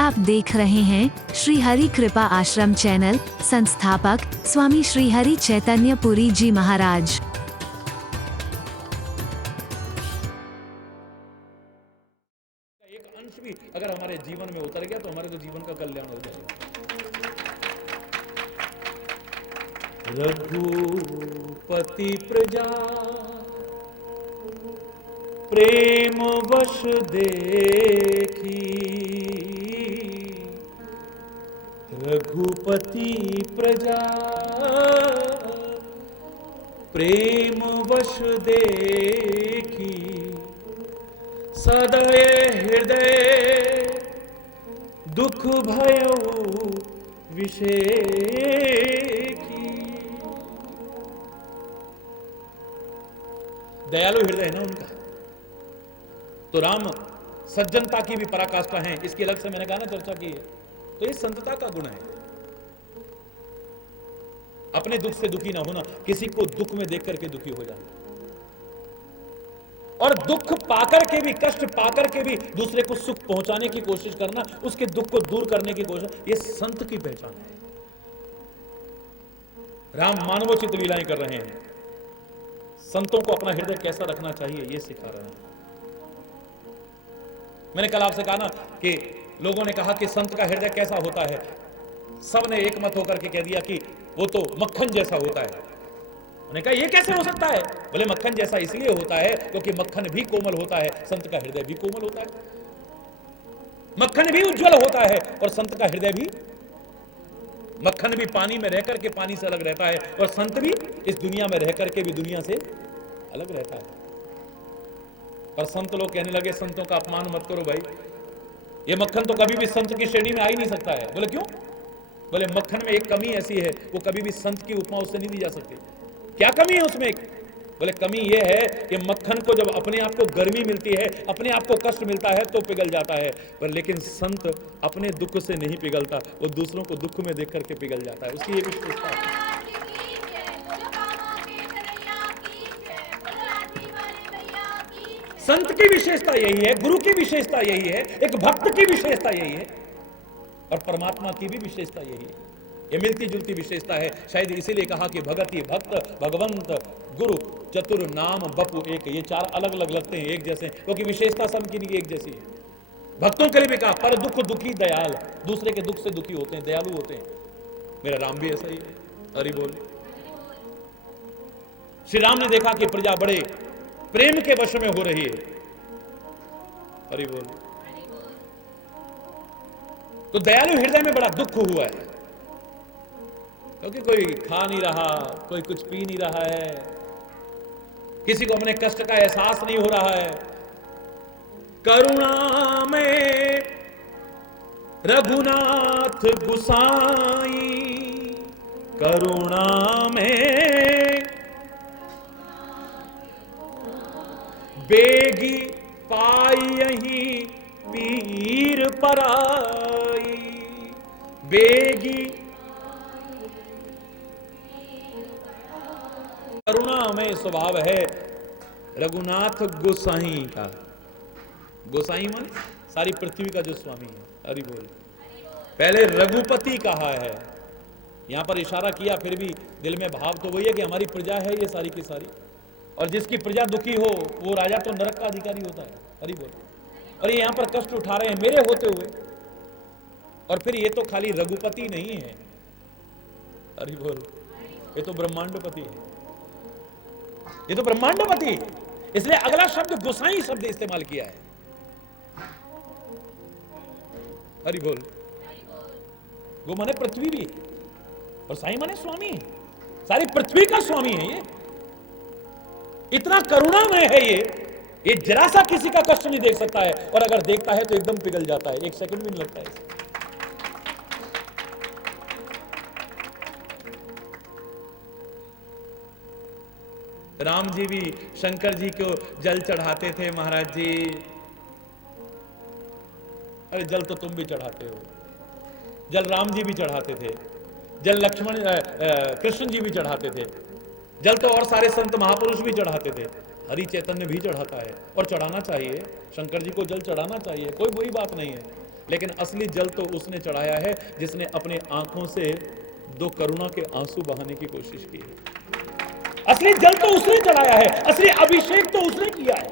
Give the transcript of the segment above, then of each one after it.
आप देख रहे हैं श्री हरि कृपा आश्रम चैनल। संस्थापक स्वामी श्री हरि चैतन्य पुरी जी महाराज। एक अंश भी अगर हमारे जीवन में उतर गया तो हमारे तो जीवन का कल्याण हो जाएगा। रघुपति प्रजा प्रेम वश देखी, रघुपति प्रजा प्रेम वश देखी, सदय हृदय दुख भयो विषेखी। दयालु हृदय है ना उनका। तो राम सज्जनता की भी पराकाष्ठा है, इसकी अलग से मैंने कहा ना चर्चा की है। तो ये संतता का गुण है, अपने दुख से दुखी ना होना, किसी को दुख में देख करके दुखी हो जाना, और दुख पाकर के भी, कष्ट पाकर के भी दूसरे को सुख पहुंचाने की कोशिश करना, उसके दुख को दूर करने की कोशिश, ये संत की पहचान है। राम मानवोचित लीलाएं कर रहे हैं, संतों को अपना हृदय कैसा रखना चाहिए ये सिखा रहे हैं। मैंने कल आपसे कहा ना कि लोगों ने कहा कि संत का हृदय कैसा होता है, सबने एक मत होकर के कह दिया कि वो तो मक्खन जैसा होता है। उन्होंने कहा ये कैसे हो सकता है? बोले मक्खन जैसा इसलिए होता है क्योंकि मक्खन भी कोमल होता है, संत का हृदय भी कोमल होता है। मक्खन भी उज्जवल होता है और संत का हृदय भी, मक्खन भी पानी में रहकर के पानी से अलग रहता है और संत भी इस दुनिया में रहकर के भी दुनिया से अलग रहता है। और संत लोग कहने लगे संतों का अपमान मत करो भाई, ये मक्खन तो कभी भी संत की श्रेणी में आ ही नहीं सकता है। बोले क्यों? बोले मक्खन में एक कमी ऐसी है, वो कभी भी संत की उपमा उससे नहीं दी जा सकती। क्या कमी है उसमें? बोले कमी यह है कि मक्खन को जब अपने आप को गर्मी मिलती है, अपने आप को कष्ट मिलता है तो पिघल जाता है, पर लेकिन संत अपने दुख से नहीं पिघलता, वो दूसरों को दुख में देख करके पिघल जाता है। उसकी ये विशेषता है। संत की विशेषता यही है, गुरु की विशेषता यही है, एक भक्त की विशेषता यही है, और परमात्मा की भी विशेषता यही है। ये मिलती जुलती विशेषता है। शायद इसीलिए कहा कि भगति भक्त भगवंत गुरु चतुर नाम बपु एक, ये चार अलग अलग लगते हैं एक जैसे, क्योंकि विशेषता सबकी नहीं एक जैसी है। भक्तों के लिए भी कहा पर दुख दुखी दयाल, दूसरे के दुख से दुखी होते हैं, दयालु होते हैं। मेरा राम भी ऐसा ही है। हरि बोल। श्री राम ने देखा कि प्रजा बड़े प्रेम के वश में हो रही है। हरि बोल। तो दयालु हृदय में बड़ा दुख हुआ है, क्योंकि कोई खा नहीं रहा, कोई कुछ पी नहीं रहा है, किसी को अपने कष्ट का एहसास नहीं हो रहा है। करुणा में रघुनाथ गुसाई, करुणा में बेगी पाई यही पीर पराई, बेगी करुणा में स्वभाव है रघुनाथ गोसाई का। गोसाई माने सारी पृथ्वी का जो स्वामी है। हरि बोल। पहले रघुपति कहा है, यहां पर इशारा किया, फिर भी दिल में भाव तो वही है कि हमारी प्रजा है ये सारी की सारी, और जिसकी प्रजा दुखी हो वो राजा तो नरक का अधिकारी होता है। हरि बोल। और ये यहां पर कष्ट उठा रहे हैं मेरे होते हुए, और फिर ये तो खाली रघुपति नहीं है। हरि बोल। ये तो ब्रह्मांडपति है, ये तो ब्रह्मांडपति है। इसलिए अगला शब्द गोसाई शब्द इस्तेमाल किया है। हरि बोल। गो माने पृथ्वी भी, और साई माने स्वामी, सारी पृथ्वी का स्वामी है ये। इतना करुणामय है ये जरा सा किसी का कष्ट नहीं देख सकता है, और अगर देखता है तो एकदम पिघल जाता है, एक सेकंड भी नहीं लगता है। राम जी भी शंकर जी को जल चढ़ाते थे। महाराज जी, अरे जल तो तुम भी चढ़ाते हो, जल राम जी भी चढ़ाते थे, जल लक्ष्मण कृष्ण जी भी चढ़ाते थे, जल तो और सारे संत महापुरुष भी चढ़ाते थे, हरि चैतन्य भी चढ़ाता है और चढ़ाना चाहिए। शंकर जी को जल चढ़ाना चाहिए, कोई बुरी बात नहीं है। लेकिन असली जल तो उसने चढ़ाया है जिसने अपने आंखों से 2 करुणा के आंसू बहाने की कोशिश की है। असली जल तो उसने चढ़ाया है, असली अभिषेक तो उसने किया है।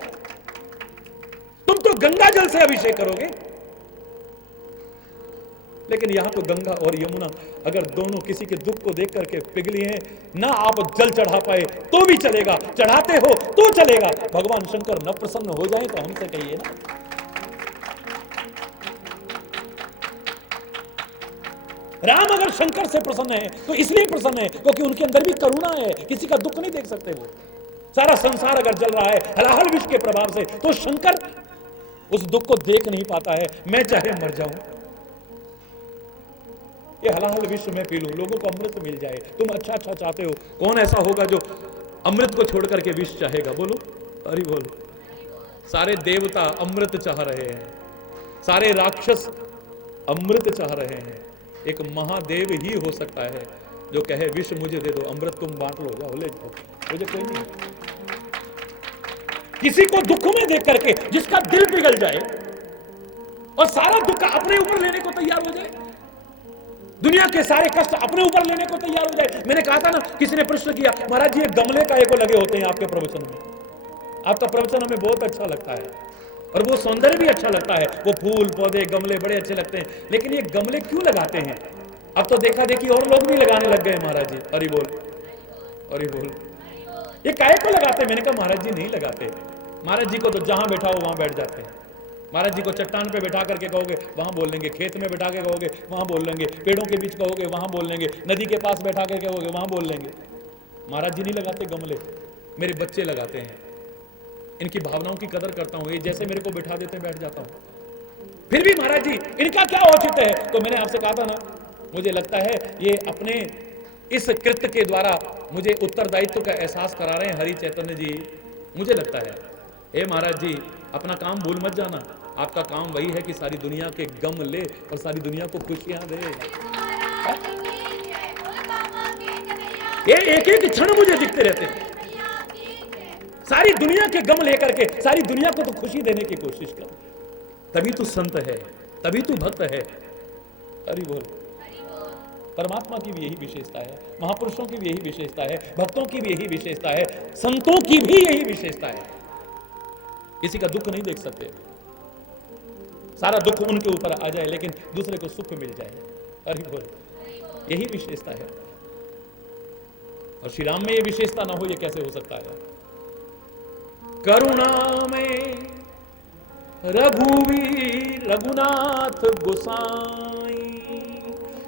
तुम तो गंगा जल से अभिषेक करोगे, लेकिन यहां तो गंगा और यमुना अगर दोनों किसी के दुख को देख करके पिघली हैं, ना आप जल चढ़ा पाए तो भी चलेगा, चढ़ाते हो तो चलेगा। भगवान शंकर न प्रसन्न हो जाए तो हमसे कहिए ना। राम अगर शंकर से प्रसन्न है तो इसलिए प्रसन्न है क्योंकि उनके अंदर भी करुणा है, किसी का दुख नहीं देख सकते वो। सारा संसार अगर जल रहा है हलाहल विष के प्रभाव से, तो शंकर उस दुख को देख नहीं पाता है। मैं चाहे मर जाऊं, ये हलाहल विष में पी लूं, लोगों को अमृत मिल जाए। तुम अच्छा अच्छा चाहते हो, कौन ऐसा होगा जो अमृत को छोड़ करके विष चाहेगा? बोलो, अरे बोलो। सारे देवता अमृत चाह रहे हैं, सारे राक्षस अमृत चाह रहे हैं। एक महादेव ही हो सकता है जो कहे विष मुझे दे दो, अमृत तुम बांट लो, जाओ ले जाओ, मुझे कोई नहीं। किसी को दुख में देख करके जिसका दिल पिघल जाए और सारा दुख अपने ऊपर लेने को तैयार हो जाए, दुनिया के सारे कष्ट अपने ऊपर लेने को तैयार हो जाए। मैंने कहा था ना, किसी ने प्रश्न किया, महाराज जी ये गमले का एको लगे होते हैं आपके प्रवचन में। आपका प्रवचन हमें बहुत अच्छा लगता है और वो सौंदर्य भी अच्छा लगता है, वो फूल पौधे गमले बड़े अच्छे लगते हैं, लेकिन ये गमले क्यों लगाते हैं? अब तो देखा देखी और लोग भी लगाने लग गए महाराज जी। हरि बोल, हरि बोल। ये काहे को लगाते हैं? मैंने कहा महाराज जी नहीं लगाते। महाराज जी को तो जहां बैठा हो वहां बैठ जाते हैं। महाराज जी को चट्टान पे बैठा करके कहोगे वहां बोल लेंगे, खेत में बैठा के कहोगे वहां बोल लेंगे, पेड़ों के बीच कहोगे वहां बोल लेंगे, नदी के पास बैठा के कहोगे वहां बोल लेंगे। महाराज जी नहीं लगाते गमले, मेरे बच्चे लगाते हैं। इनकी भावनाओं की कदर करता हूं, ये जैसे मेरे को बैठा देते बैठ जाता हूं। फिर भी महाराज जी इनका क्या औचित्य है? तो मैंने आपसे कहा था ना, मुझे लगता है ये अपने इस कृत्य के द्वारा मुझे उत्तरदायित्व का एहसास करा रहे हैं हरि चैतन्य जी। मुझे लगता है हे महाराज जी अपना काम भूल मत जाना, आपका काम वही है कि सारी दुनिया के गम ले और सारी दुनिया को खुशियां दे। ये एक एक क्षण मुझे दिखते रहते हैं, सारी दुनिया के गम लेकर के सारी दुनिया को तो खुशी देने की कोशिश कर। तभी तू संत है, तभी तू भक्त है। हरि बोल। परमात्मा की भी यही विशेषता है, महापुरुषों की भी यही विशेषता है, भक्तों की भी यही विशेषता है, संतों की भी यही विशेषता है। किसी का दुख नहीं देख सकते, सारा दुख उनके ऊपर आ जाए लेकिन दूसरे को सुख मिल जाए। हरि बोल, यही विशेषता है। और श्री राम में ये विशेषता ना हो, ये कैसे हो सकता है? करुणा में रघुवीर रघुनाथ गोसाई,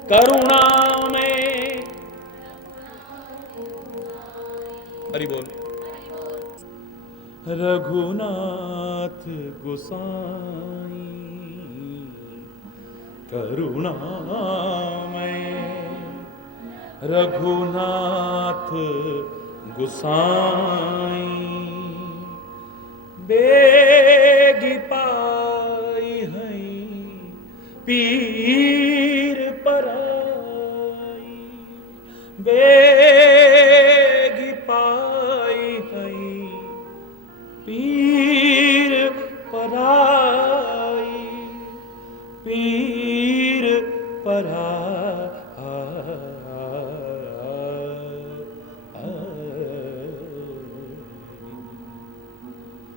करुणा में। हरि बोल। रघुनाथ गोसाई करुणा में, रघुनाथ गोसाई बेगी पाई है पीर पराई, बेगी पाई है पीर पराई, पीर पराई।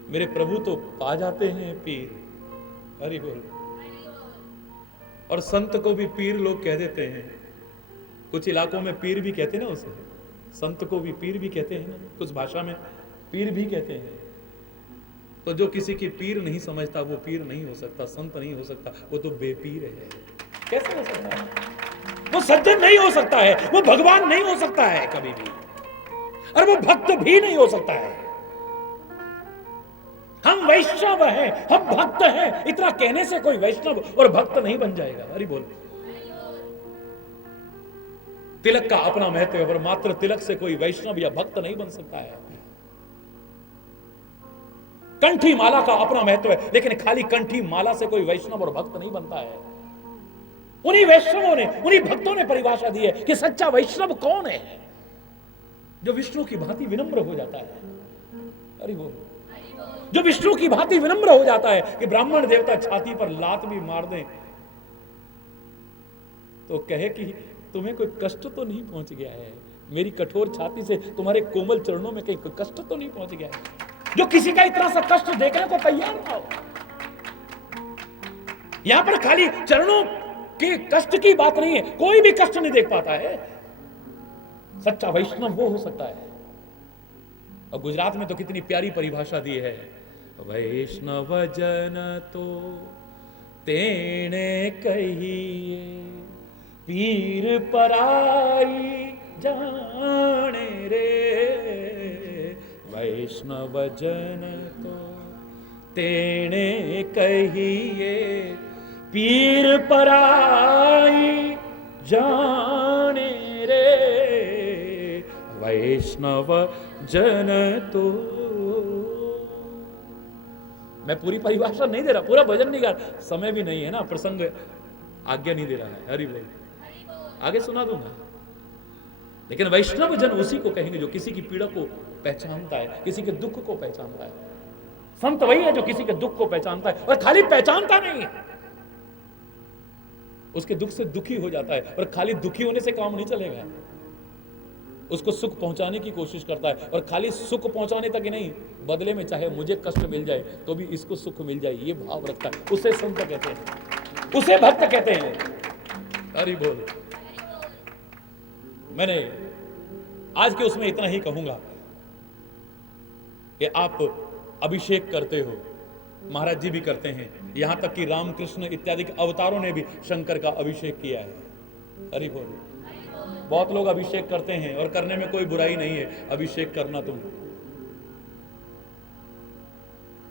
मेरे प्रभु तो पा जाते हैं पीर। हरि बोल। और संत को भी पीर लोग कह देते हैं, कुछ इलाकों में पीर भी कहते हैं ना उसे, संत को भी पीर भी कहते हैं ना, कुछ भाषा में पीर भी कहते हैं। तो जो किसी की पीर नहीं समझता वो पीर नहीं हो सकता, संत नहीं हो सकता, वो तो बेपीर है। कैसे हो सकता है? वो सज्जन नहीं हो सकता है, वो भगवान नहीं हो सकता है कभी भी, और वो भक्त भी नहीं हो सकता है। हम वैष्णव हैं, हम भक्त हैं, इतना कहने से कोई वैष्णव और भक्त नहीं बन जाएगा। हरि बोल। तिलक का अपना महत्व है, पर मात्र तिलक से कोई वैष्णव या भक्त नहीं बन सकता है। कंठी माला का अपना महत्व है, लेकिन खाली कंठी माला से कोई वैष्णव और भक्त नहीं बनता है। उन्हीं वैष्णवों ने, उन्हीं भक्तों ने परिभाषा दी है कि सच्चा वैष्णव कौन है? जो विष्णु की भांति विनम्र हो जाता है। अरे वो जो विष्णु की भांति विनम्र हो जाता है कि ब्राह्मण देवता छाती पर लात भी मार दें तो कहे कि तुम्हें कोई कष्ट तो नहीं पहुंच गया है, मेरी कठोर छाती से तुम्हारे कोमल चरणों में कहीं कोई कष्ट तो नहीं पहुंच गया है, जो किसी का इतना सा कष्ट देखने को तैयार ना हो। यहां पर खाली चरणों के कष्ट की बात नहीं है, कोई भी कष्ट नहीं देख पाता है। सच्चा वैष्णव वो हो सकता है। और गुजरात में तो कितनी प्यारी परिभाषा दी है, वैष्णव जन तो तेने कहिए, पीर पराई जाने रे। वैष्णव जन तो तेने कहिए, पीर पराई जाने रे। वैष्णव जन तो, मैं पूरी परिभाषा नहीं दे रहा, पूरा भजन नहीं गा रहा, समय भी नहीं है ना, प्रसंग आज्ञा नहीं दे रहा है। हरि बोल, आगे सुना दूंगा। लेकिन वैष्णव जन उसी को कहेंगे जो किसी की पीड़ा को पहचानता है, किसी के दुख को पहचानता है। संत वही है जो किसी के दुख को पहचानता है, और खाली पहचानता नहीं है, उसके दुख से दुखी हो जाता है। और खाली दुखी होने से काम नहीं चलेगा, उसको सुख पहुंचाने की कोशिश करता है। और खाली सुख पहुंचाने तक ही नहीं, बदले में चाहे मुझे कष्ट मिल जाए तो भी इसको सुख मिल जाए, ये भाव रखता है। उसे संत कहते हैं, उसे भक्त कहते हैं। हरि बोल। मैंने आज के उसमें इतना ही कहूंगा कि आप अभिषेक करते हो, महाराज जी भी करते हैं, यहां तक कि रामकृष्ण इत्यादि के अवतारों ने भी शंकर का अभिषेक किया है। हरि बोल। बहुत लोग अभिषेक करते हैं और करने में कोई बुराई नहीं है, अभिषेक करना तुम।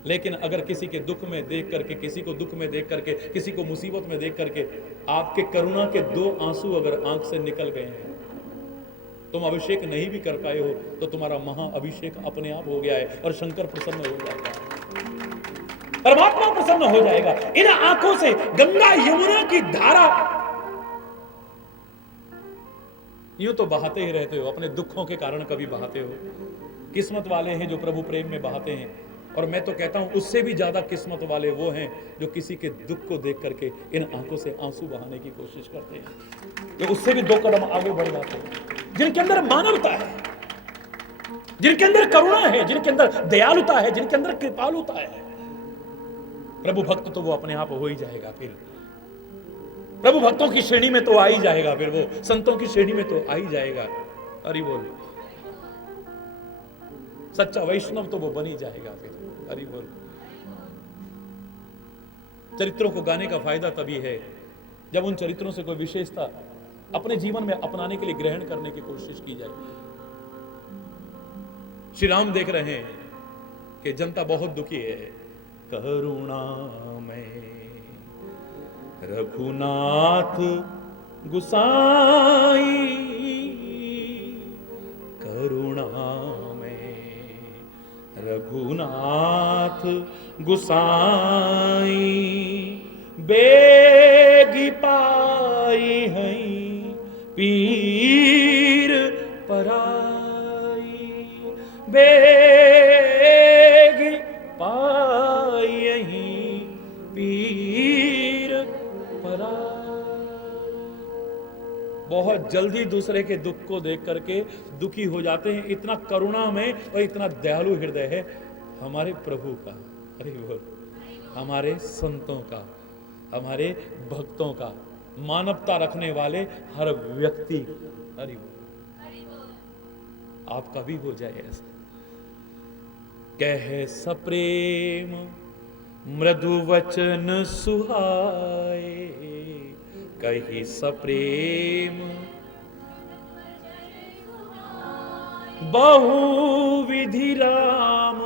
लेकिन अगर किसी के दुख में देख करके, किसी को दुख में देख करके, किसी को मुसीबत में देख करके आपके करुणा के 2 आंसू अगर आंख से निकल गए हैं, तुम अभिषेक नहीं भी कर पाए हो, तो तुम्हारा महा अभिषेक अपने आप हो गया है और शंकर प्रसन्न हो जाएगा, परमात्मा प्रसन्न हो जाएगा। इन आंखों से गंगा यमुना की धारा यूं तो बहाते ही रहते हो, अपने दुखों के कारण कभी बहाते हो। किस्मत वाले हैं जो प्रभु प्रेम में बहाते हैं, और मैं तो कहता हूं उससे भी ज्यादा किस्मत वाले वो हैं जो किसी के दुख को देख करके इन आंखों से आंसू बहाने की कोशिश करते हैं, तो उससे भी 2 कदम आगे बढ़ जाते हैं। जिनके अंदर मानवता है, जिनके अंदर करुणा है, जिनके अंदर दयालुता है, जिनके अंदर कृपालुता है, प्रभु भक्त तो वो अपने आप हो ही जाएगा। फिर प्रभु भक्तों की श्रेणी में तो आ ही जाएगा, फिर वो संतों की श्रेणी में तो आ ही जाएगा। हरि बोल। सच्चा वैष्णव तो वो बन ही जाएगा फिर। हरि बोल। चरित्रों को गाने का फायदा तभी है जब उन चरित्रों से कोई विशेषता अपने जीवन में अपनाने के लिए ग्रहण करने की कोशिश की जाए। श्री राम देख रहे हैं कि जनता बहुत दुखी है, करुणा में रघुनाथ गुसाई, करुणा में रघुनाथ गुसाई, बेगी पाई हैं पीर पराई, बेगी पाई हैं पीर पराई। बहुत जल्दी दूसरे के दुख को देख करके दुखी हो जाते हैं। इतना करुणा में और इतना दयालु हृदय है हमारे प्रभु का। अरे बोल। हमारे संतों का, हमारे भक्तों का, मानवता रखने वाले हर व्यक्ति। हरि बोल। आपका भी हो जाए ऐसा। कह सप्रेम मृदु वचन सुहाए, कही सप्रेम बहुविधि राम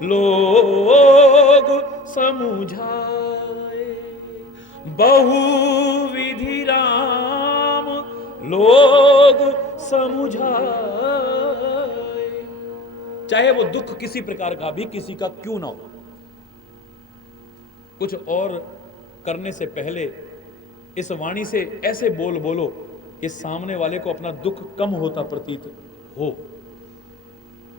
लोग समुझाए, बहुविधि राम लोग समुझाए। चाहे वो दुख किसी प्रकार का भी किसी का क्यों ना हो, कुछ और करने से पहले इस वाणी से ऐसे बोल बोलो कि सामने वाले को अपना दुख कम होता प्रतीत हो।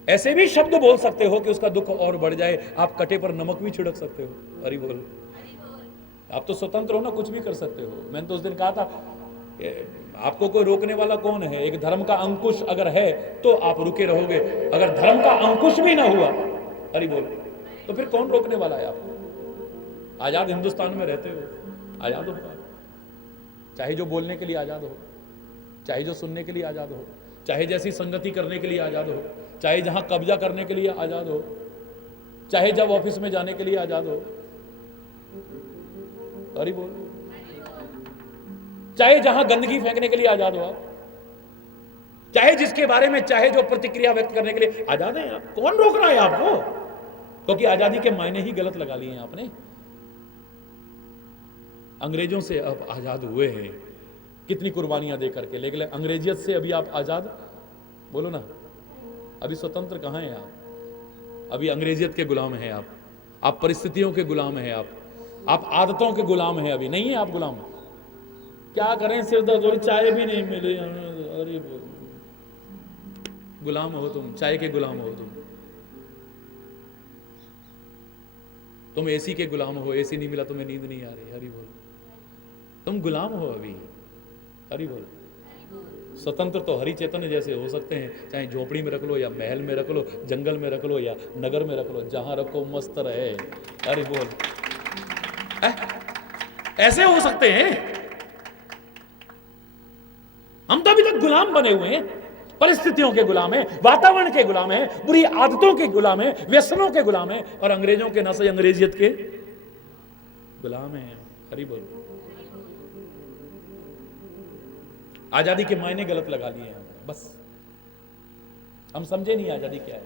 ऐसे भी शब्द बोल सकते हो कि उसका दुख और बढ़ जाए। आप कटे पर नमक भी छिड़क सकते हो। हरि बोल। आप तो स्वतंत्र हो ना, कुछ भी कर सकते हो। मैंने तो उस दिन कहा था आपको कोई रोकने वाला कौन है? एक धर्म का अंकुश अगर है तो आप रुके रहोगे, अगर धर्म का अंकुश भी ना हुआ, हरि बोल, तो फिर कौन रोकने वाला है आपको? आजाद हिंदुस्तान में रहते हो, आजाद हो, चाहे जो बोलने के लिए आजाद हो, चाहे जो सुनने के लिए आजाद हो, चाहे जैसी संगति करने के लिए आजाद हो, चाहे जहां कब्जा करने के लिए आजाद हो, चाहे जब ऑफिस में जाने के लिए आजाद हो, हरि बोल, चाहे जहां गंदगी फेंकने के लिए आजाद हो आप, चाहे जिसके बारे में चाहे जो प्रतिक्रिया व्यक्त करने के लिए आजाद हैं आप। कौन रोक रहा है आपको? क्योंकि आजादी के मायने ही गलत लगा लिए हैं आपने। अंग्रेजों से अब आजाद हुए हैं, कितनी कुर्बानियां दे करके, लेकिन अंग्रेजियत से अभी आप आजाद, बोलो ना, अभी स्वतंत्र कहां हैं आप? अभी अंग्रेजियत के गुलाम हैं आप परिस्थितियों के गुलाम हैं आप आदतों के गुलाम हैं, अभी नहीं है आप गुलाम। क्या करें, सिर दर्द, चाय भी नहीं मिली, अरे गुलाम हो तुम, चाय के गुलाम हो तुम एसी के गुलाम हो, एसी नहीं मिला तुम्हें, नींद नहीं आ रही, हरि बोल, तुम गुलाम हो अभी, हरि बोल। स्वतंत्र तो हरि चैतन्य जैसे हो सकते हैं, चाहे झोपड़ी में रख लो या महल में रख लो, जंगल में रख लो या नगर में रख लो, जहां रखो मस्त रहे, हरि बोल। ऐसे हो सकते हैं? हम तो अभी तक गुलाम बने हुए हैं, परिस्थितियों के गुलाम हैं, वातावरण के गुलाम हैं, बुरी आदतों के गुलाम हैं, व्यसनों के गुलाम हैं, और अंग्रेजों के नशे अंग्रेजियत के गुलाम हैं, हरि बोल। आजादी के मायने गलत लगा लिए हैं, बस हम समझे नहीं आजादी क्या है।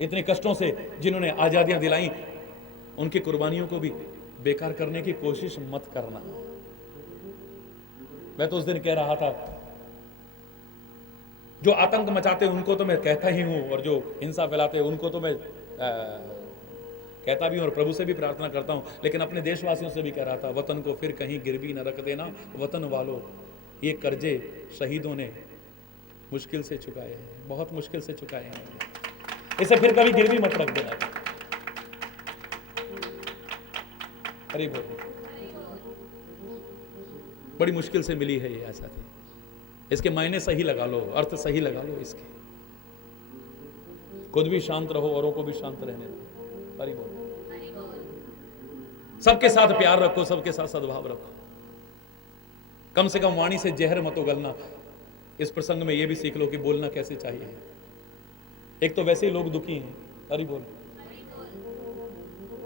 इतने कष्टों से जिन्होंने आजादियां दिलाई, उनकी कुर्बानियों को भी बेकार करने की कोशिश मत करना। मैं तो उस दिन कह रहा था, जो आतंक मचाते हैं उनको तो मैं कहता ही हूं, और जो हिंसा फैलाते हैं उनको तो मैं कहता भी हूं और प्रभु से भी प्रार्थना करता हूं, लेकिन अपने देशवासियों से भी कह रहा था, वतन को फिर कहीं गिरवी न रख देना, वतन वालों, ये कर्जे शहीदों ने मुश्किल से चुकाए हैं, बहुत मुश्किल से चुकाए हैं, इसे फिर कभी गिरवी मत रख देना। अरे बड़ी मुश्किल से मिली है ये ऐसा थी, इसके मायने सही लगा लो, अर्थ सही लगा लो इसके, खुद भी शांत रहो, औरों को भी शांत रहने दो। हरि बोल। सबके साथ प्यार रखो, सबके साथ सद्भाव रखो, कम से कम वाणी से जहर मत उगलना। इस प्रसंग में यह भी सीख लो कि बोलना कैसे चाहिए। एक तो वैसे ही लोग दुखी हैं, हरि बोल,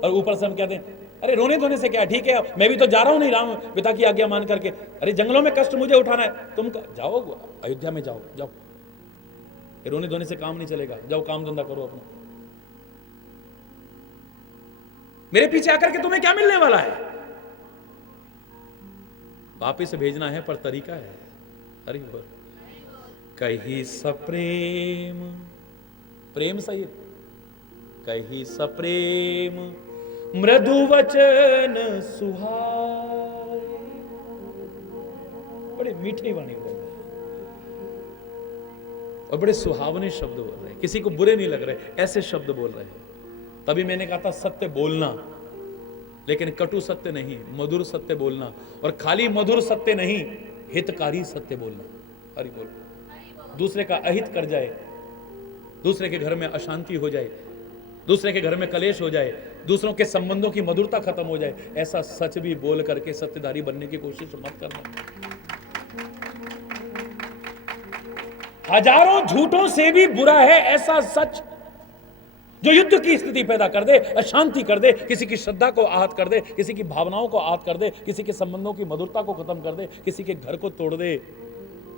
और ऊपर से हम कहते हैं अरे रोने धोने से क्या, ठीक है मैं भी तो जा रहा हूं, नहीं राम पिता की आज्ञा मान करके, अरे जंगलों में कष्ट मुझे उठाना है, तुम जाओ अयोध्या में, जाओ जाओ, रोने धोने से काम नहीं चलेगा, जाओ काम धंधा करो अपना, मेरे पीछे आकर के तुम्हें क्या मिलने वाला है? वापिस भेजना है पर तरीका है। हरि बोल। कही सप्रेम, प्रेम सही, कही सप्रेम मृदु वचन सुहाए, बड़े मीठे वाणी बोल रहे हैं और बड़े सुहावने शब्द बोल रहे हैं, किसी को बुरे नहीं लग रहे, ऐसे शब्द बोल रहे हैं। तभी मैंने कहा था सत्य बोलना, लेकिन कटु सत्य नहीं, मधुर सत्य बोलना, और खाली मधुर सत्य नहीं, हितकारी सत्य बोलना। हरि बोल। दूसरे का अहित कर जाए, दूसरे के घर में अशांति हो जाए, दूसरे के घर में कलेश हो जाए, दूसरों के संबंधों की मधुरता खत्म हो जाए, ऐसा सच भी बोल करके सत्यधारी बनने की कोशिश मत करना। हजारों झूठों से भी बुरा है ऐसा सच जो युद्ध की स्थिति पैदा कर दे, अशांति कर दे, किसी की श्रद्धा को आहत कर दे, किसी की भावनाओं को आहत कर दे, किसी के संबंधों की मधुरता को खत्म कर दे, किसी के घर को तोड़ दे,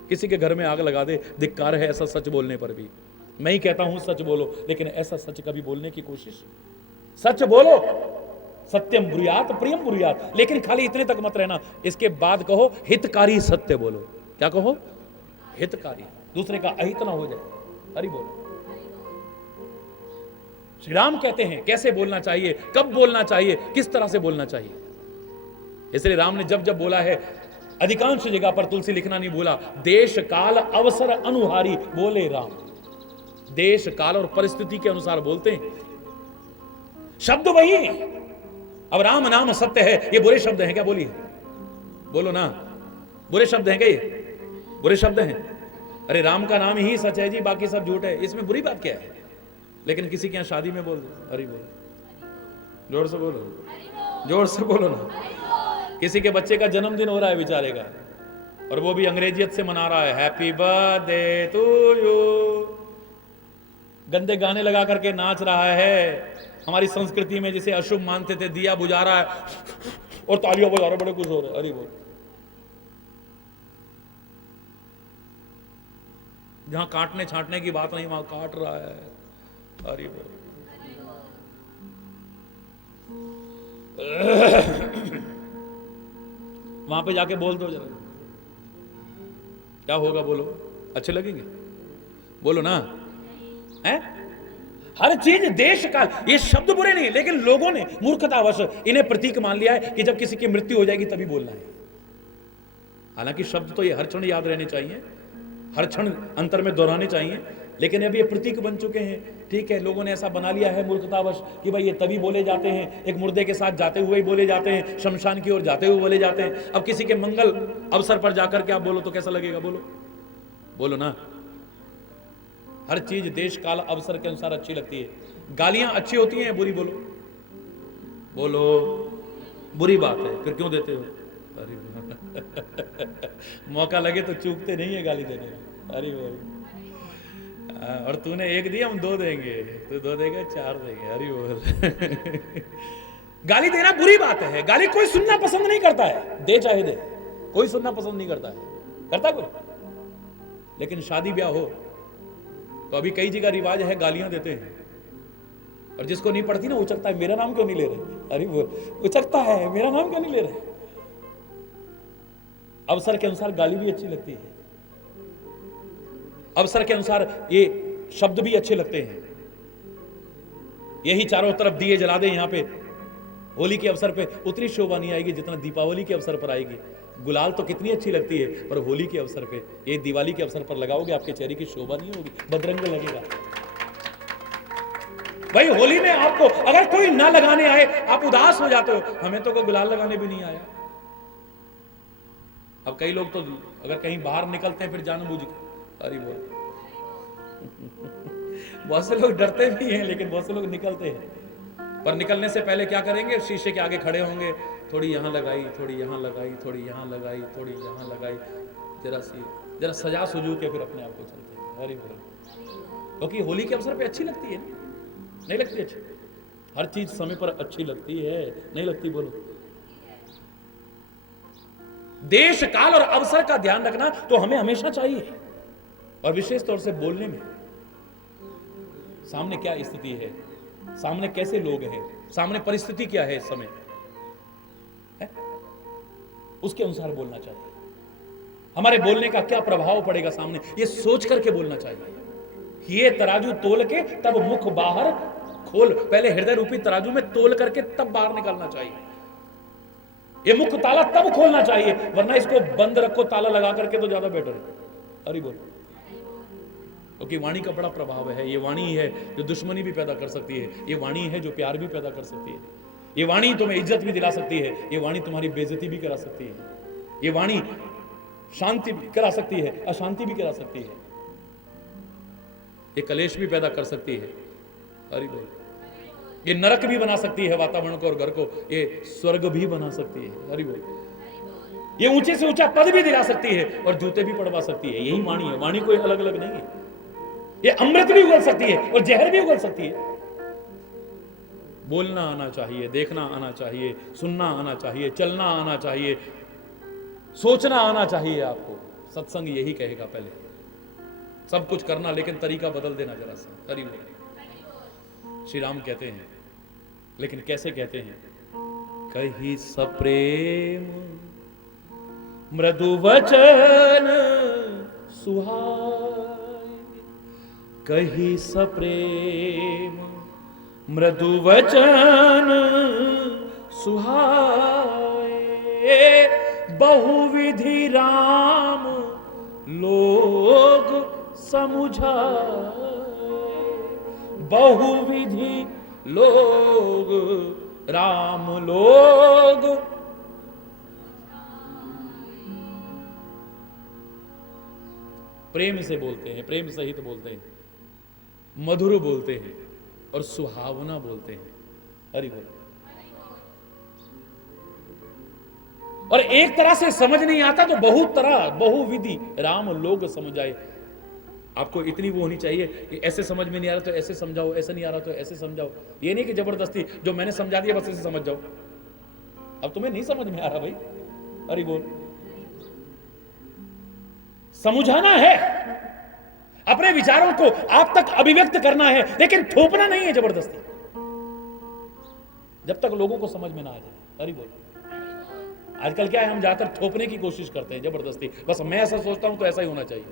किसी के घर में आग लगा दे। धिक्कार है ऐसा सच बोलने पर भी। मैं ही कहता हूं सच बोलो, लेकिन ऐसा सच कभी बोलने की कोशिश, सच बोलो, सत्यम ब्रूयात प्रियम ब्रूयात, लेकिन खाली इतने तक मत रहना, इसके बाद कहो हितकारी सत्य बोलो। क्या कहो? हितकारी, दूसरे का अहित ना हो जाए। हरि बोलो। श्री राम कहते हैं कैसे बोलना चाहिए, कब बोलना चाहिए, किस तरह से बोलना चाहिए। इसलिए राम ने जब जब बोला है, अधिकांश जगह पर तुलसी लिखना नहीं भूला, देश काल अवसर अनुहारी बोले राम। देश काल और परिस्थिति के अनुसार बोलते हैं, शब्द वही है। अब राम नाम सत्य है, ये बुरे शब्द हैं क्या? बोलिए, बोलो ना। बुरे शब्द हैं क्या ये? बुरे शब्द हैं? अरे राम का नाम ही सच है जी, बाकी सब झूठ है, इसमें बुरी बात क्या है? लेकिन किसी के यहाँ शादी में बोल दो हरि बोल, जोर से बोलो, जोर से बोलो ना। किसी के बच्चे का जन्मदिन हो रहा है बेचारे का, और वो भी अंग्रेजियत से मना रहा है, हैप्पी बर्थडे टू यू, गंदे गाने लगा करके नाच रहा है। हमारी संस्कृति में जिसे अशुभ मानते थे, दिया बुझा रहा है और तालियां बजा रहा है, बड़े खुश हो रहे हैं, हरि बोल। जहां काटने छांटने की बात नहीं, वहां काट रहा है, हरि बोल। वहां पे जाके बोल दो जरा, क्या होगा बोलो? अच्छे लगेंगे? बोलो ना, है? हर चीज देश काल, ये शब्द बुरे नहीं, लेकिन लोगों ने मूर्खतावश इन्हें प्रतीक मान लिया है कि जब किसी की मृत्यु हो जाएगी तभी बोलना है। हालांकि शब्द तो ये हर क्षण याद रहने चाहिए, हर क्षण अंतर में दोहराने चाहिए, लेकिन अब ये प्रतीक बन चुके हैं। ठीक है, लोगों ने ऐसा बना लिया है मूर्खतावश कि भाई ये तभी बोले जाते हैं, एक मुर्दे के साथ जाते हुए ही बोले जाते हैं, शमशान की ओर जाते हुए बोले जाते हैं। अब किसी के मंगल अवसर पर जाकर के आप बोलो तो कैसा लगेगा? बोलो, बोलो ना। हर चीज देश काल अवसर के अनुसार अच्छी लगती है। गालियां अच्छी होती हैं, बुरी बोलो, बोलो बुरी बात है, फिर क्यों देते हो? अरे मौका लगे तो चूकते नहीं है गाली देने में, अरे बोल। और तूने एक दिया, हम दो देंगे, तू दो देगा, चार देंगे, अरे बोल। गाली देना बुरी बात है, गाली कोई सुनना पसंद नहीं करता है, दे चाहे दे, कोई सुनना पसंद नहीं करता है, करता कोई? लेकिन शादी ब्याह हो तो अभी कई जगह रिवाज है, गालियां देते हैं, और जिसको नहीं पड़ती ना उचकता है, मेरा नाम क्यों नहीं ले रहे? अरे वो उचकता है, मेरा नाम क्यों नहीं ले रहे? अवसर के अनुसार गाली भी अच्छी लगती है, अवसर के अनुसार ये शब्द भी अच्छे लगते हैं। यही चारों तरफ दिए जला दें यहां पे, होली के अवसर पे उतनी शोभा नहीं आएगी जितना दीपावली के अवसर पर आएगी। गुलाल तो कितनी अच्छी लगती है, पर होली के अवसर पे, ये दिवाली के अवसर पर लगाओगे, आपके चेहरे की शोभा नहीं होगी, बदरंग लगेगा। भाई होली में आपको अगर कोई ना लगाने आए, आप उदास हो जाते हो। हमें तो कोई गुलाल लगाने भी नहीं आया। अब कई लोग तो अगर कहीं बाहर निकलते हैं फिर जानबूझ के, अरे बोल। बहुत से लोग डरते भी हैं, लेकिन बहुत से लोग निकलते हैं। पर निकलने से पहले क्या करेंगे? शीशे के आगे खड़े होंगे, थोड़ी यहां लगाई, थोड़ी यहां लगाई, थोड़ी यहां लगाई, थोड़ी यहां लगाई, जरा सजा सुजू के फिर अपने आप को चलते हैं, अरे बोल। क्योंकि होली के अवसर पे अच्छी लगती है, नहीं लगती अच्छी? हर चीज समय पर अच्छी लगती है, नहीं लगती? बोलो। देश काल और अवसर का ध्यान रखना तो हमें हमेशा चाहिए, और विशेष तौर से बोलने में। सामने क्या स्थिति है, सामने कैसे लोग हैं, सामने परिस्थिति क्या है इस समय है? उसके अनुसार बोलना चाहिए। हमारे बोलने का क्या प्रभाव पड़ेगा सामने, ये सोच करके बोलना चाहिए। ये तराजू तोल के तब मुख बाहर खोल, पहले हृदय रूपी तराजू में तोल करके तब बाहर निकालना चाहिए। ये मुख ताला तब खोलना चाहिए, वरना इसको बंद रखो ताला लगा करके तो ज्यादा बेटर है। अरे बोल। क्योंकि वाणी का बड़ा प्रभाव है। ये वाणी ही है जो दुश्मनी भी पैदा कर सकती है, ये वाणी है जो प्यार भी पैदा कर सकती है, ये वाणी तुम्हें इज्जत भी दिला सकती है, ये वाणी तुम्हारी बेइज्जती भी करा सकती है, ये वाणी शांति भी करा सकती है, अशांति भी करा सकती है, ये कलेश भी पैदा कर सकती है। अरे बोल। ये नरक भी बना सकती है वातावरण को और घर को, ये स्वर्ग भी बना सकती है। अरे बोल। ये ऊंचे से ऊंचा पद भी दिला सकती है और जूते भी पड़वा सकती है। यही वाणी है। वाणी कोई अलग अलग नहीं है। ये अमृत भी उगल सकती है और जहर भी उगल सकती है। बोलना आना चाहिए, देखना आना चाहिए, सुनना आना चाहिए, चलना आना चाहिए, सोचना आना चाहिए। आपको सत्संग यही कहेगा। पहले सब कुछ करना, लेकिन तरीका बदल देना जरा सा। हरि बोल। श्री राम कहते हैं, लेकिन कैसे कहते हैं? कही सप्रेम मृदु वचन सुहाए, कही सप्रेम मृदु वचन सुहाए, बहुविधि राम लोग समुझाए, बहुविधि लोग राम लोग प्रेम से बोलते हैं, प्रेम सहित बोलते हैं, मधुर बोलते हैं और सुहावना बोलते हैं। हरि बोल। और एक तरह से समझ नहीं आता तो बहुत तरह बहुविधि राम लोग समझाए। आपको इतनी वो होनी चाहिए कि ऐसे समझ में नहीं आ रहा तो ऐसे समझाओ, ऐसे नहीं आ रहा तो ऐसे समझाओ। ये नहीं कि जबरदस्ती जो मैंने समझा दिया बस ऐसे समझ जाओ। अब तुम्हें नहीं समझ में आ रहा भाई, हरि बोल। समझाना है, अपने विचारों को आप तक अभिव्यक्त करना है, लेकिन थोपना नहीं है जबरदस्ती, जब तक लोगों को समझ में ना आ जाए। हरि बोल। आजकल क्या है, हम जाकर थोपने की कोशिश करते हैं जबरदस्ती, बस मैं ऐसा सोचता हूं तो ऐसा ही होना चाहिए।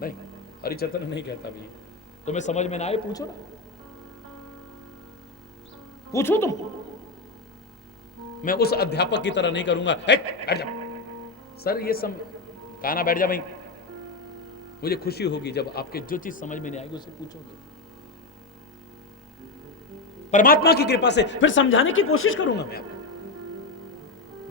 नहीं, हरिचंद्र नहीं कहता भी, तुम्हें समझ में ना आए पूछो ना, पूछो तुम। मैं उस अध्यापक की तरह नहीं करूंगा, बैठ जा सर ये कहा ना, बैठ जा भाई। मुझे खुशी होगी जब आपके जो चीज समझ में नहीं आएगी उसे पूछोगे। परमात्मा की कृपा से फिर समझाने की कोशिश करूंगा मैं आपको।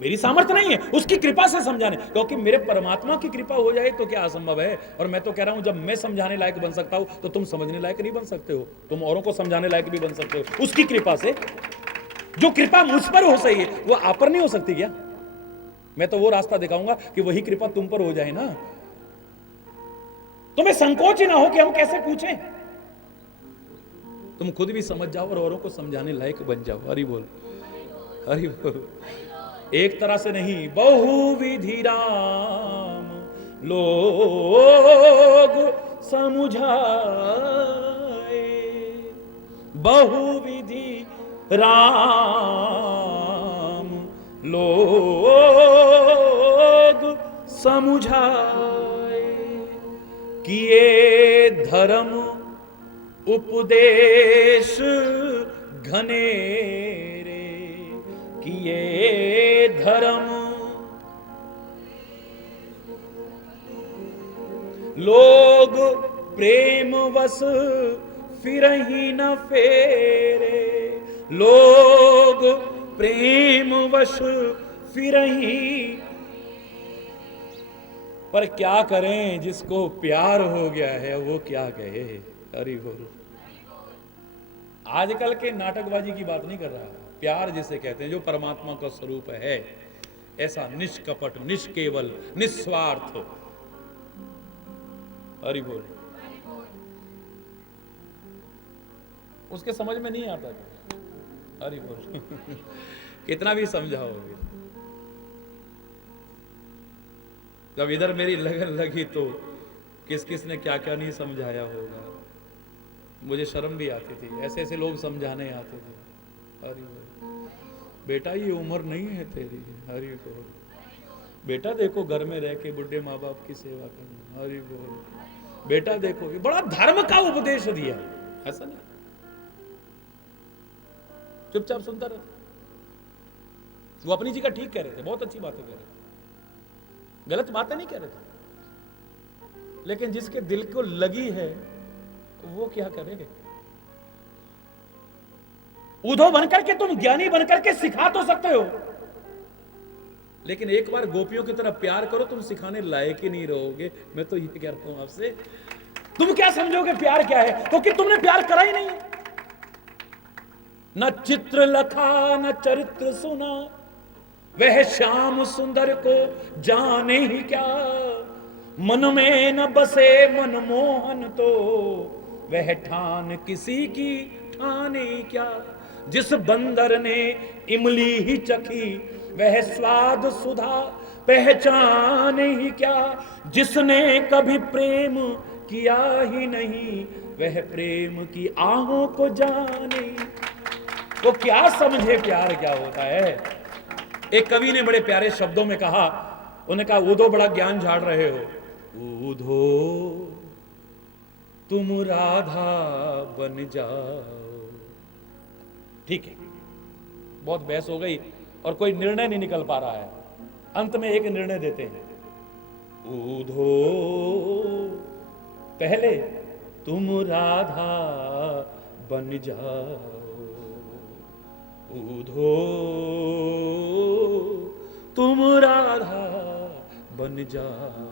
मेरी सामर्थ्य नहीं है, उसकी कृपा से समझाने, क्योंकि मेरे परमात्मा की कृपा हो जाए तो क्या असंभव है। और मैं तो कह रहा हूं, जब मैं समझाने लायक बन सकता हूं तो तुम समझने लायक नहीं बन सकते हो, तुम औरों को समझाने लायक भी बन सकते हो उसकी कृपा से। जो कृपा मुझ पर हो सही है वो आप पर नहीं हो सकती क्या? मैं तो वो रास्ता दिखाऊंगा कि वही कृपा तुम पर हो जाए ना। तुम्हें संकोच ही ना हो कि हम कैसे पूछें, तुम खुद भी समझ जाओ और औरों को समझाने लायक बन जाओ। हरि बोल, हरि बोल। एक तरह से नहीं, बहुविधि राम लोग समझाए, बहुविधि राम लोग समझाए, किए धर्म उपदेश घनेरे, किए धर्म लोग प्रेम वश फिरही न फेरे, लोग प्रेम वश फिरही। पर क्या करें, जिसको प्यार हो गया है वो क्या कहे। हरि बोल। आजकल के नाटकबाजी की बात नहीं कर रहा, प्यार जिसे कहते हैं, जो परमात्मा का स्वरूप है, ऐसा निष्कपट, निष्केवल, निस्वार्थ। हरि बोल। उसके समझ में नहीं आता। हरि बोल। कितना भी समझाओगे, जब इधर मेरी लगन लगी तो किस किस ने क्या क्या नहीं समझाया होगा। मुझे शर्म भी आती थी, ऐसे ऐसे लोग समझाने आते थे। हरि बोल। बेटा ये उम्र नहीं है तेरी। हरि बोल। बेटा देखो घर में रह के बुढ़े माँ बाप की सेवा करना। हरि बोल। बेटा देखो, ये बड़ा धर्म का उपदेश दिया, ऐसा नहीं चुपचाप सुनता रहता। वो अपनी जगह ठीक कह रहे थे, बहुत अच्छी बातें कह रहे थे, गलत बातें नहीं कह रहे थे, लेकिन जिसके दिल को लगी है वो क्या करेंगे। उद्धव बनकर के तुम ज्ञानी बनकर के सिखा तो सकते हो, लेकिन एक बार गोपियों की तरह प्यार करो, तुम सिखाने लायक ही नहीं रहोगे। मैं तो ये कह रहा हूं आपसे, तुम क्या समझोगे प्यार क्या है, क्योंकि तुमने प्यार करा ही नहीं। न चित्र लखा न चरित्र सुना, वह श्याम सुंदर को जाने ही क्या। मन में न बसे मनमोहन तो, वह ठान किसी की ठाने क्या। जिस बंदर ने इमली ही चखी, वह स्वाद सुधा पहचाने ही क्या। जिसने कभी प्रेम किया ही नहीं, वह प्रेम की आहों को जाने। वो क्या समझे प्यार क्या होता है। एक कवि ने बड़े प्यारे शब्दों में कहा, उन्होंने कहा, उधो बड़ा ज्ञान झाड़ रहे हो, उधो तुम राधा बन जाओ। ठीक है, बहुत बहस हो गई और कोई निर्णय नहीं निकल पा रहा है। अंत में एक निर्णय देते हैं, उधो पहले तुम राधा बन जाओ, उधो तुम राधा बन जाओ।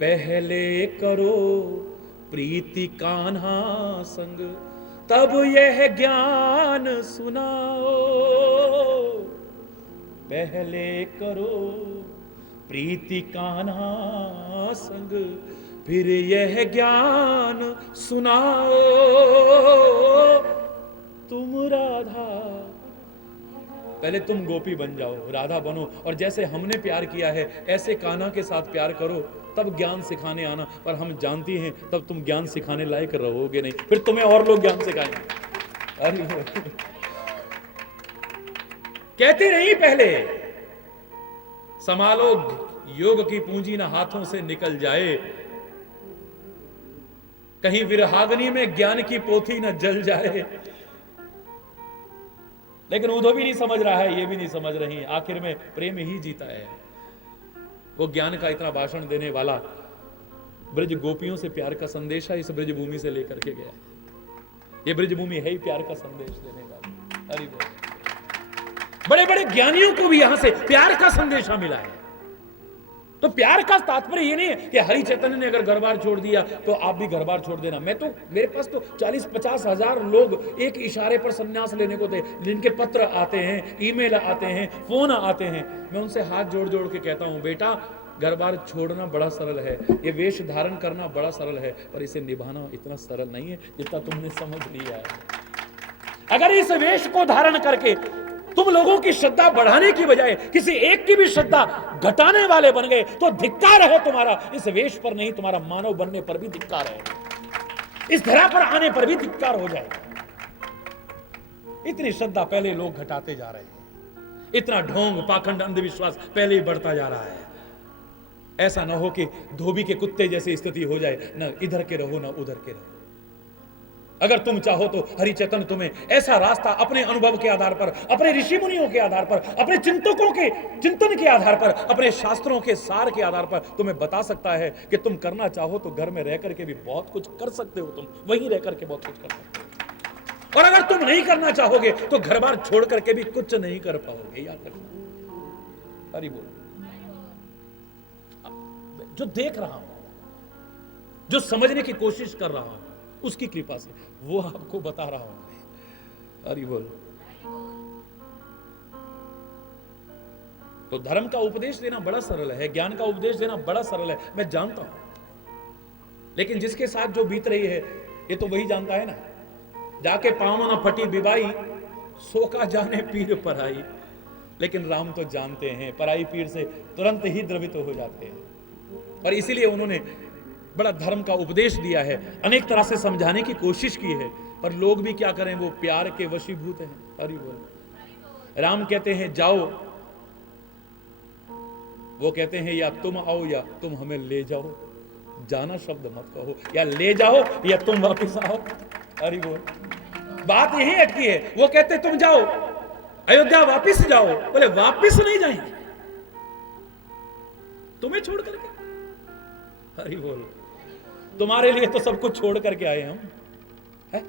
पहले करो प्रीति कान्हा संग, तब यह ज्ञान सुनाओ। पहले करो प्रीति कान्हा संग, फिर यह ज्ञान सुनाओ। तुम राधा, पहले तुम गोपी बन जाओ, राधा बनो, और जैसे हमने प्यार किया है ऐसे कान्हा के साथ प्यार करो, तब ज्ञान सिखाने आना। पर हम जानती हैं तब तुम ज्ञान सिखाने लायक रहोगे नहीं, फिर तुम्हें और लोग ज्ञान सिखाएंगे। अरे कहती रही पहले, संभालो योग की पूंजी ना हाथों से निकल जाए, कहीं विरहाग्नि में ज्ञान की पोथी न जल जाए। लेकिन उधो भी नहीं समझ रहा है, ये भी नहीं समझ रही, आखिर में प्रेम ही जीता है। वो ज्ञान का इतना भाषण देने वाला ब्रज गोपियों से प्यार का संदेश है, इस ब्रज भूमि से लेकर के गया। ये ब्रज भूमि है ही प्यार का संदेश देने वाली। अरे बड़े बड़े ज्ञानियों को भी यहां से प्यार का संदेशा मिला है। तो प्यार का तात्पर्य ये नहीं है कि हरि चैतन्य ने अगर घर बार छोड़ दिया तो आप भी घर बार छोड़ देना। मेरे पास तो 40-50 हजार लोग एक इशारे पर संन्यास लेने को थे, जिनके पत्र आते हैं, ईमेल आते हैं, फोन आते हैं। मैं उनसे हाथ जोड़ जोड़ के कहता हूं, बेटा घर बार छोड़ना बड़ा सरल है, ये वेश धारण करना बड़ा सरल है, पर इसे निभाना इतना सरल नहीं है जितना तुमने समझ लिया है। अगर इस वेश को धारण करके तुम लोगों की श्रद्धा बढ़ाने की बजाय किसी एक की भी श्रद्धा घटाने वाले बन गए तो धिक्कार है तुम्हारा। इस वेश पर नहीं, तुम्हारा मानव बनने पर भी धिक्कार है, इस धरा पर आने पर भी धिक्कार हो जाए। इतनी श्रद्धा पहले लोग घटाते जा रहे हैं, इतना ढोंग पाखंड अंधविश्वास पहले ही बढ़ता जा रहा है। ऐसा ना हो कि धोबी के कुत्ते जैसी स्थिति हो जाए, ना इधर के रहो ना उधर के रहो। अगर तुम चाहो तो हरि चैतन्य तुम्हें ऐसा रास्ता अपने अनुभव के आधार पर, अपने ऋषि मुनियों के आधार पर, अपने चिंतकों के चिंतन के आधार पर, अपने शास्त्रों के सार के आधार पर तुम्हें बता सकता है कि तुम करना चाहो तो घर में रह करके भी बहुत कुछ कर सकते हो, तुम वहीं रह करके बहुत कुछ कर सकते हो। और अगर तुम नहीं करना चाहोगे तो घर बार छोड़ करके भी कुछ नहीं कर पाओगे, याद रखना। हरि बोल। जो देख रहा हूं, जो समझने की कोशिश कर रहा हूं, उसकी कृपा से वो आपको बता रहा हूं। हरि बोल। तो धर्म का उपदेश देना बड़ा सरल है, ज्ञान का उपदेश देना बड़ा सरल है, मैं जानता हूं। लेकिन जिसके साथ जो बीत रही है ये तो वही जानता है ना। जाके पाँव न फटी बिबाई, सो का जाने पीर पराई। लेकिन राम तो जानते हैं, पराई पीर से तुरंत ही द्रवित हो जाते हैं। और इसीलिए उन्होंने बड़ा धर्म का उपदेश दिया है, अनेक तरह से समझाने की कोशिश की है, पर लोग भी क्या करें, वो प्यार के वशीभूत हैं। हरि बोल। राम कहते हैं जाओ, वो कहते हैं या तुम आओ या तुम हमें ले जाओ। जाना शब्द मत कहो, या ले जाओ या तुम वापस आओ। हरि बोल। बात यही अटकी है। वो कहते तुम जाओ अयोध्या, वापिस जाओ। बोले वापिस नहीं जाएंगे, तुम्हें छोड़ करके। हरि बोल। तुम्हारे लिए तो सब कुछ छोड़ करके आए हम, है?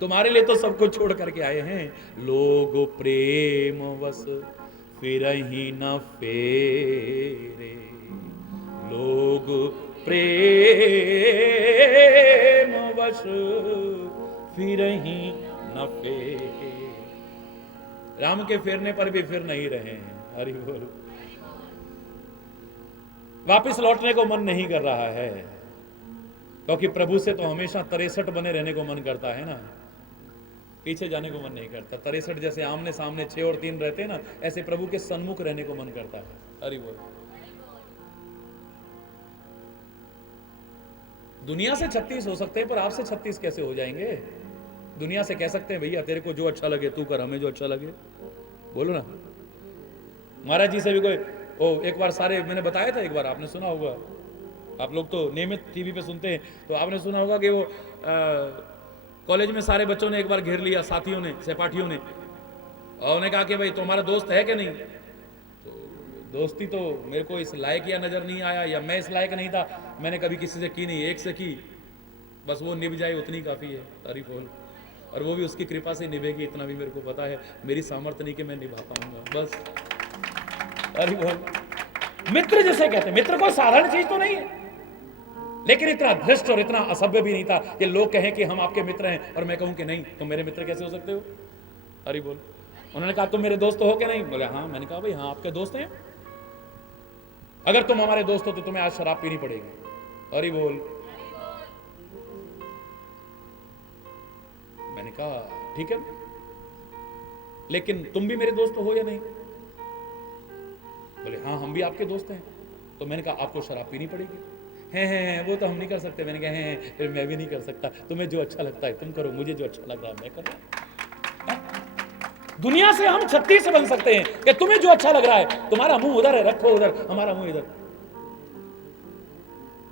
तुम्हारे लिए तो सब कुछ छोड़ करके आए हैं। लोग प्रेम वश फिर ही न फेरे, लोग प्रेम वश फिर ही न फेरे। राम के फेरने पर भी फिर नहीं रहे हैं। हरि बोल। वापिस लौटने को मन नहीं कर रहा है, क्योंकि प्रभु से तो हमेशा 63 बने रहने को मन करता है ना, पीछे जाने को मन नहीं करता। 63 जैसे आमने सामने 6 और 3 रहते हैं ना, ऐसे प्रभु के सन्मुख रहने को मन करता है। हरि बोल। दुनिया से 36 हो सकते हैं, पर आपसे 36 कैसे हो जाएंगे? दुनिया से कह सकते हैं भैया तेरे को जो अच्छा लगे तू कर, हमें जो अच्छा लगे। बोलो ना। महाराज जी से भी कोई एक बार सारे, मैंने बताया था एक बार, आपने सुना होगा, आप लोग तो नियमित टीवी पे सुनते हैं, तो आपने सुना होगा कि वो कॉलेज में सारे बच्चों ने एक बार घेर लिया, साथियों ने, सहपाठियों ने, और उन्हें कहा कि भाई तुम्हारा दोस्त है कि नहीं? तो दोस्ती तो मेरे को इस लायक या नजर नहीं आया, या मैं इस लायक नहीं था, मैंने कभी किसी से की नहीं, एक से की, बस वो निभ जाए उतनी काफी है। तारीफ हो। और वो भी उसकी कृपा से निभेगी, इतना भी मेरे को पता है। मेरी सामर्थ्य नहीं कि मैं निभा पाऊंगा, बस। अरे बोल। मित्र जिसे कहते हैं, मित्र कोई साधारण चीज तो नहीं है। लेकिन इतना भ्रष्ट और इतना असभ्य भी नहीं था कि लोग कहें कि हम आपके मित्र हैं और मैं कहूं कि नहीं, तुम मेरे मित्र कैसे हो सकते हो? हरि बोल। उन्होंने कहा तुम मेरे दोस्त हो क्या? नहीं। बोले हाँ। मैंने कहा भाई हाँ, आपके दोस्त हैं, अगर तुम हमारे दोस्त हो तो तुम्हें आज शराब पीनी पड़ेगी। हरि बोल। मैंने कहा ठीक है, लेकिन तुम भी मेरे दोस्त हो या नहीं? बोले हाँ, हम भी आपके दोस्त हैं। तो मैंने कहा आपको शराब पीनी पड़ेगी। हैं वो तो हम नहीं कर सकते। मैंने कहा हैं, फिर मैं भी नहीं कर सकता। तुम्हें जो अच्छा लगता है तुम करो, मुझे जो अच्छा लग रहा है मैं कर रहा हूं। दुनिया से हम 36 बन सकते हैं कि तुम्हें जो अच्छा लग रहा है, तुम्हारा मुंह उधर है, रखो उधर, हमारा मुंह इधर।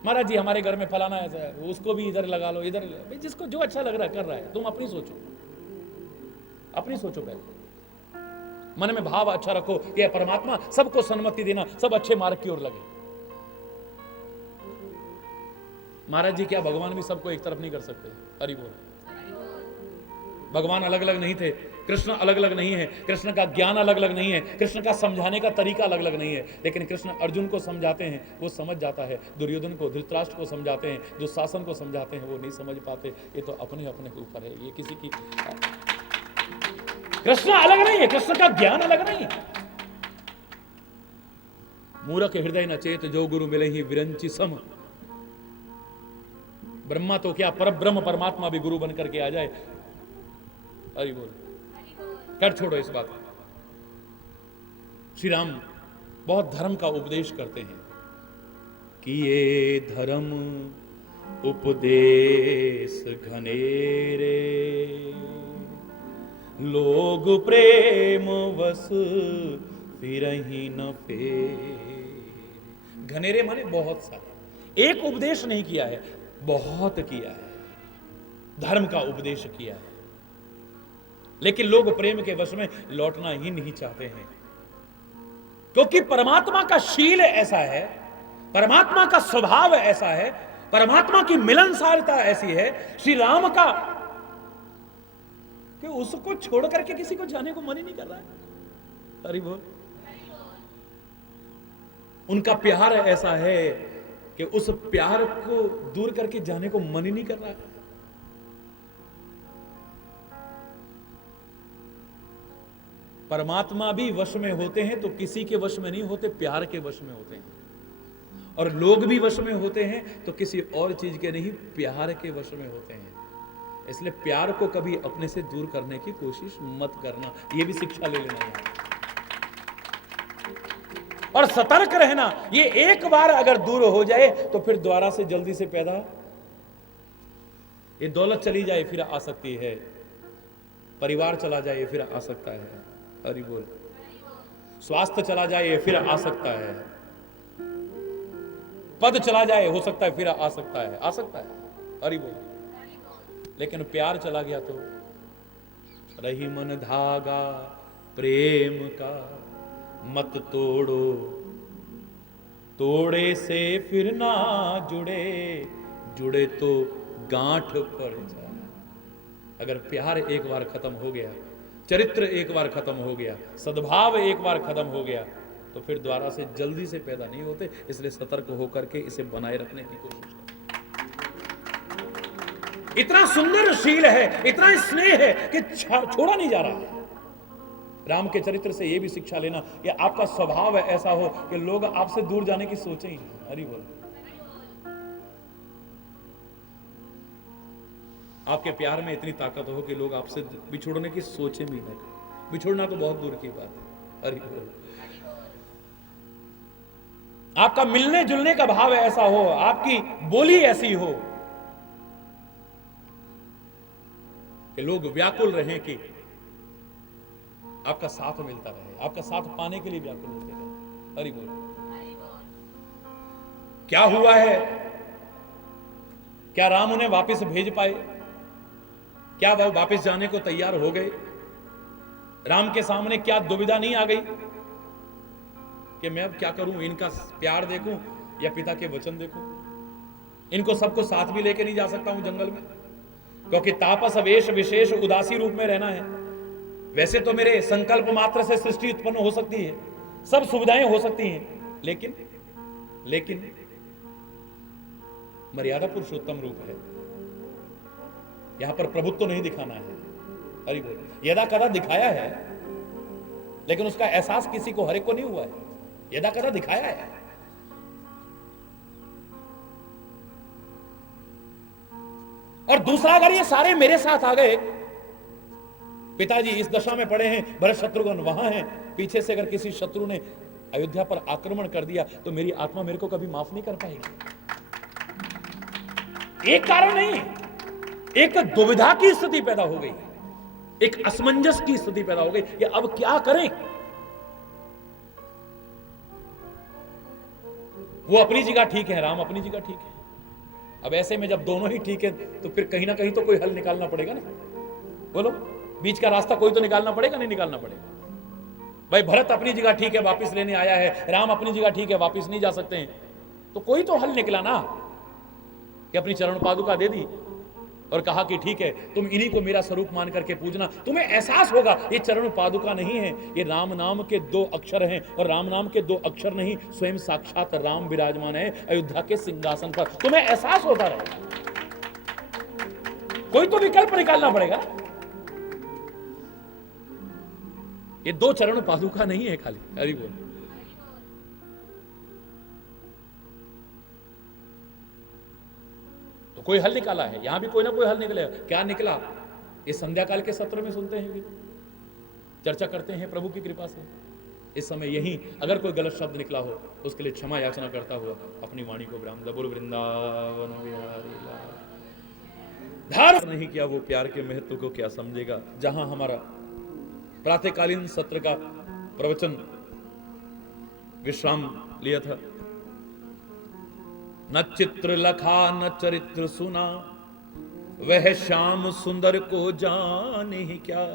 महाराज जी हमारे घर में फलाना ऐसा है, उसको भी इधर लगा लो, इधर। जिसको जो अच्छा लग रहा है कर रहा है। तुम अपनी सोचो, अपनी सोचो पहले। मन में भाव अच्छा रखो कि परमात्मा सबको सन्मति देना, सब अच्छे मार्ग की ओर लगे। महाराज जी क्या भगवान भी सबको एक तरफ नहीं कर सकते? हरि बोल। भगवान अलग अलग नहीं थे, कृष्ण अलग अलग नहीं है, कृष्ण का ज्ञान अलग अलग नहीं है, कृष्ण का समझाने का तरीका अलग अलग नहीं है। लेकिन कृष्ण अर्जुन को समझाते हैं, वो समझ जाता है। दुर्योधन को, धृतराष्ट्र को समझाते हैं, जो शासन को समझाते हैं वो नहीं समझ पाते। ये तो अपने अपने ऊपर है, ये किसी की। कृष्ण अलग नहीं है, कृष्ण का ज्ञान अलग नहीं है। मूरख हृदय न चेत, जो गुरु मिले ही विरंची सम। ब्रह्मा तो क्या, पर ब्रह्म परमात्मा भी गुरु बनकर के आ जाए। हरि बोल। कर छोड़ो इस बात। श्री राम बहुत धर्म का उपदेश करते हैं कि ये धर्म उपदेश घनेरे, लोग प्रेम वस फिरहि न फेर। घनेरे माने बहुत सारे। एक उपदेश नहीं किया है, बहुत किया है, धर्म का उपदेश किया है। लेकिन लोग प्रेम के वश में लौटना ही नहीं चाहते हैं, क्योंकि परमात्मा का शील ऐसा है, परमात्मा का स्वभाव ऐसा है, परमात्मा की मिलनसारता ऐसी है, श्री राम का, कि उसको छोड़ करके किसी को जाने को मन ही नहीं कर रहा है। हरि बोल। उनका प्यार ऐसा है कि उस प्यार को दूर करके जाने को मन ही नहीं कर रहा है। परमात्मा भी वश में होते हैं तो किसी के वश में नहीं होते, प्यार के वश में होते हैं। और लोग भी वश में होते हैं तो किसी और चीज के नहीं, प्यार के वश में होते हैं। इसलिए प्यार को कभी अपने से दूर करने की कोशिश मत करना, यह भी शिक्षा ले लेना है। और सतर्क रहना, ये एक बार अगर दूर हो जाए तो फिर दोबारा से जल्दी से पैदा, ये दौलत चली जाए फिर आ सकती है, परिवार चला जाए फिर आ सकता है। हरि बोल। स्वास्थ्य चला जाए फिर आ सकता है, पद चला जाए हो सकता है फिर आ सकता है, आ सकता है। हरि बोल। लेकिन प्यार चला गया तो रही मन धागा प्रेम का, मत तोड़ो, तोड़े से फिर ना जुड़े, जुड़े तो गांठ पड़ जाए। अगर प्यार एक बार खत्म हो गया, चरित्र एक बार खत्म हो गया, सद्भाव एक बार खत्म हो गया, तो फिर दोबारा से जल्दी से पैदा नहीं होते। इसलिए सतर्क होकर के इसे बनाए रखने की कोशिश करें। इतना सुंदर शील है, इतना स्नेह है कि छोड़ा नहीं जा रहा है। राम के चरित्र से यह भी शिक्षा लेना कि आपका स्वभाव ऐसा हो कि लोग आपसे दूर जाने की सोचें ही नहीं। हरि बोल। आपके प्यार में इतनी ताकत हो कि लोग आपसे बिछोड़ने की सोचें भी नहीं। बिछोड़ना तो बहुत दूर की बात है। हरि बोल। आपका मिलने जुलने का भाव ऐसा हो, आपकी बोली ऐसी हो कि लोग व्याकुल रहें कि आपका साथ मिलता रहे, आपका साथ पाने के लिए व्याकुल होते रहे। हरि बोल। क्या हुआ है? क्या राम उन्हें वापस भेज पाए? क्या वह वापस जाने को तैयार हो गए? राम के सामने क्या दुविधा नहीं आ गई कि मैं अब क्या करूं, इनका प्यार देखूं या पिता के वचन देखूं? इनको सबको साथ भी लेके नहीं जा सकता हूं जंगल में, क्योंकि तापस वेश विशेष उदासी रूप में रहना है। वैसे तो मेरे संकल्प मात्र से सृष्टि उत्पन्न हो सकती है, सब सुविधाएं हो सकती हैं, लेकिन मर्यादा पुरुषोत्तम रूप है। यहां पर प्रभुत्व तो नहीं दिखाना है, हरि बोल। यदा कदा दिखाया है, लेकिन उसका एहसास किसी को, हर एक को नहीं हुआ है। यदा कदा दिखाया है। और दूसरा, अगर ये सारे मेरे साथ आ गए, पिताजी इस दशा में पड़े हैं, भरत शत्रुघ्न वहां हैं, पीछे से अगर किसी शत्रु ने अयोध्या पर आक्रमण कर दिया तो मेरी आत्मा मेरे को कभी माफ नहीं कर पाएगी। एक कारण नहीं, एक दुविधा की स्थिति पैदा हो गई, एक असमंजस की स्थिति पैदा हो गई कि अब क्या करें। वो अपनी जगह ठीक है, राम अपनी जगह ठीक है। अब ऐसे में जब दोनों ही ठीक है तो फिर कहीं ना कहीं तो कोई हल निकालना पड़ेगा ना। बोलो, बीच का रास्ता कोई तो निकालना पड़ेगा, नहीं निकालना पड़ेगा? भाई भरत अपनी जगह ठीक है, वापस लेने आया है, राम अपनी जगह ठीक है, वापस नहीं जा सकते हैं, तो कोई तो हल निकला ना, कि अपनी चरण पादुका दे दी और कहा कि ठीक है, तुम इन्हीं को मेरा स्वरूप मान करके पूजना। तुम्हें एहसास होगा ये चरण पादुका नहीं है, ये राम नाम के 2 अक्षर हैं, और राम नाम के 2 अक्षर नहीं, स्वयं साक्षात राम विराजमान है अयोध्या के सिंहासन पर। तुम्हें एहसास होता रहेगा, कोई तो विकल्प निकालना पड़ेगा। ये 2 चरण पादुका नहीं है खाली, हरि बोल। तो कोई हल निकाला है, यहां भी कोई ना कोई हल निकलेगा। क्या निकला, इस संध्या काल के सत्र में सुनते हैं, चर्चा करते हैं प्रभु की कृपा से। इस समय यही अगर कोई गलत शब्द निकला हो उसके लिए क्षमा याचना करता हुआ अपनी वाणी को विराम दे। बोलो वृंदावन बिहारी लाल। धारण नहीं किया वो प्यार के महत्व को क्या समझेगा। जहां हमारा प्रातःकालीन सत्र का प्रवचन विश्राम लिया था, न चित्र लखा न चरित्र सुना, वह श्याम सुंदर को जाने ही क्या।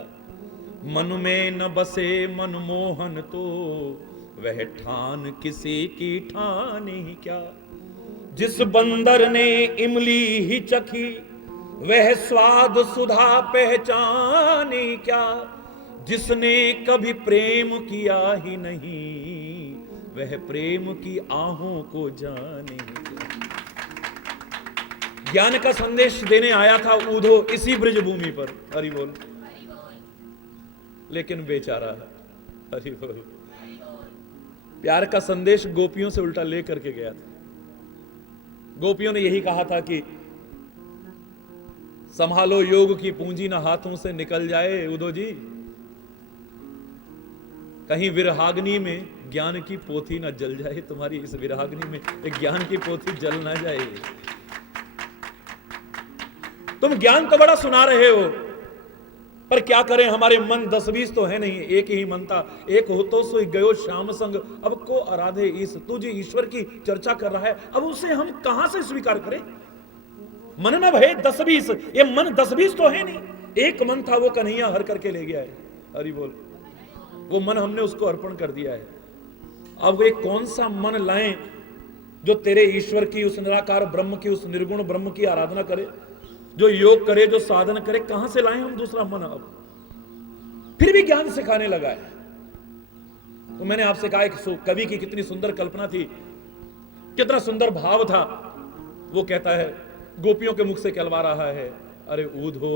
मन में न बसे मनमोहन तो, वह ठान किसी की ठाने ही क्या। जिस बंदर ने इमली ही चखी, वह स्वाद सुधा पहचाने क्या। जिसने कभी प्रेम किया ही नहीं, वह प्रेम की आहों को जाने क्या। ज्ञान का संदेश देने आया था ऊधो इसी ब्रज भूमि पर, हरि बोल। लेकिन बेचारा, हरि बोल, प्यार का संदेश गोपियों से उल्टा ले करके गया था। गोपियों ने यही कहा था कि संभालो योग की पूंजी ना हाथों से निकल जाए उद्धव जी, कहीं विरहाग्नि में ज्ञान की पोथी ना जल जाए। तुम्हारी इस विरहाग्नि में एक ज्ञान की पोथी जल ना जाए। तुम ज्ञान तो बड़ा सुना रहे हो, पर क्या करें, हमारे मन 10-20 तो है नहीं, एक ही मन था। एक हो तो सोई गयो श्याम संग, अब को आराधे ईश। तू जी ईश्वर की चर्चा कर रहा है, अब उसे हम कहां से स्वीकार करें। मन न भय 10-20, ये मन 10-20 तो है नहीं। एक मन था, वो कन्हैया हर करके ले गया है, हरि बोल। वो मन हमने उसको अर्पण कर दिया है। अब वे कौन सा मन लाएं जो तेरे ईश्वर की, उस निराकार ब्रह्म की, उस निर्गुण ब्रह्म की आराधना करे, जो योग करे, जो साधन करे। कहां से लाएं हम दूसरा मन। अब फिर भी ज्ञान सिखाने लगा है। तो मैंने आपसे कहा एक कवि की कितनी सुंदर कल्पना थी, कितना सुंदर भाव था। वो कहता है, गोपियों के मुख से कहलवा रहा है, अरे ऊधो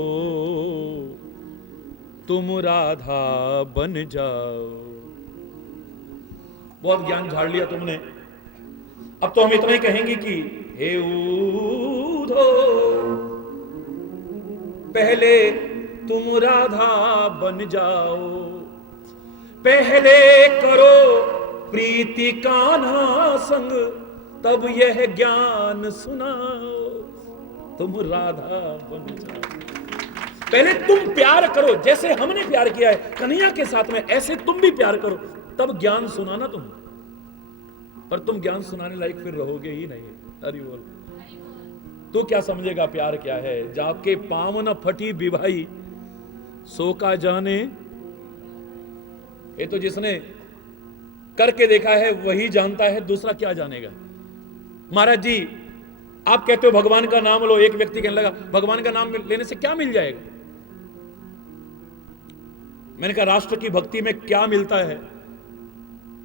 तुम राधा बन जाओ। बहुत ज्ञान झाड़ लिया तुमने, अब तो हम इतना ही कहेंगे कि हे ऊधो पहले तुम राधा बन जाओ। पहले करो प्रीति कान्हा संग, तब यह ज्ञान सुनाओ। तुम राधा बन जाओ। पहले तुम प्यार करो, जैसे हमने प्यार किया है कन्हैया के साथ में, ऐसे तुम भी प्यार करो, तब ज्ञान सुनाना तुम। पर तुम ज्ञान सुनाने लायक फिर रहोगे ही नहीं, हरि बोल। तू क्या समझेगा प्यार क्या है। जाके पाँव न फटी विवाही, सो का जाने। ये तो जिसने करके देखा है वही जानता है, दूसरा क्या जानेगा। महाराज जी आप कहते हो भगवान का नाम लो, एक व्यक्ति कहने लगा भगवान का नाम लेने से क्या मिल जाएगा। मैंने कहा राष्ट्र की भक्ति में क्या मिलता है।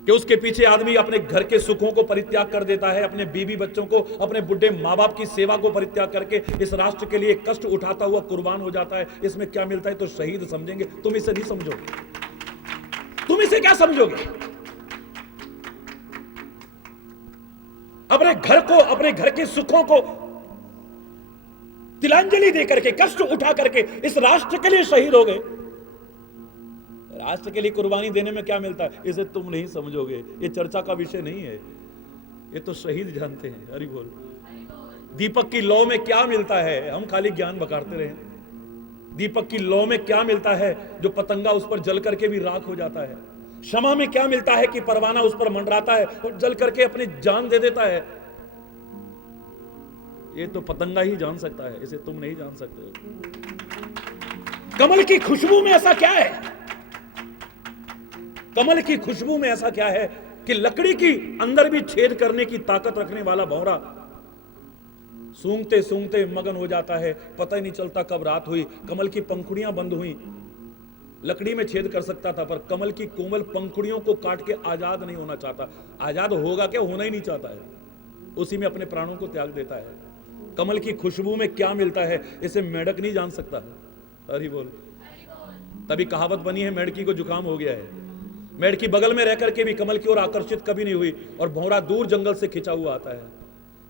कि उसके पीछे आदमी अपने घर के सुखों को परित्याग कर देता है, अपने बीवी बच्चों को, अपने बुढ़े माँ बाप की सेवा को परित्याग करके इस राष्ट्र के लिए कष्ट उठाता हुआ कुर्बान हो जाता है। इसमें क्या मिलता है तो शहीद समझेंगे। तुम इसे नहीं समझोगे। तुम इसे क्या समझोगे? अपने घर को, अपने घर के सुखों को तिलांजलि देकर के, कष्ट उठा करके इस राष्ट्र के लिए शहीद हो गए। राष्ट्र के लिए कुर्बानी देने में क्या मिलता है इसे तुम नहीं समझोगे। ये चर्चा का विषय नहीं है, ये तो शहीद जानते हैं। हरि बोल। दीपक की लौ में क्या मिलता है? हम खाली ज्ञान बकारते रहे। दीपक की लौ में क्या मिलता है जो पतंगा उस पर जल करके भी राख हो जाता है? क्षमा में क्या मिलता है कि परवाना उस पर मंडराता है और जल करके अपनी जान दे देता है? ये तो पतंगा ही जान सकता है, इसे तुम नहीं जान सकते हो। कमल की खुशबू में ऐसा क्या है? कमल की खुशबू में ऐसा क्या है कि लकड़ी की अंदर भी छेद करने की ताकत रखने वाला भौरा सूंघते सूंघते मगन हो जाता है, पता ही नहीं चलता कब रात हुई। कमल की पंखुड़ियां बंद हुई, लकड़ी में छेद कर सकता था, पर कमल की कोमल पंखुड़ियों को काट के आजाद नहीं होना चाहता। आजाद होगा क्या? होना ही नहीं चाहता है, उसी में अपने प्राणों को त्याग देता है। कमल की खुशबू में क्या मिलता है इसे मेढक नहीं जान सकता। हरि बोल। तभी कहावत बनी है, मेढकी को जुकाम हो गया है। मेढकी बगल में रह करके भी कमल की ओर आकर्षित कभी नहीं हुई, और भौरा दूर जंगल से खिंचा हुआ आता है।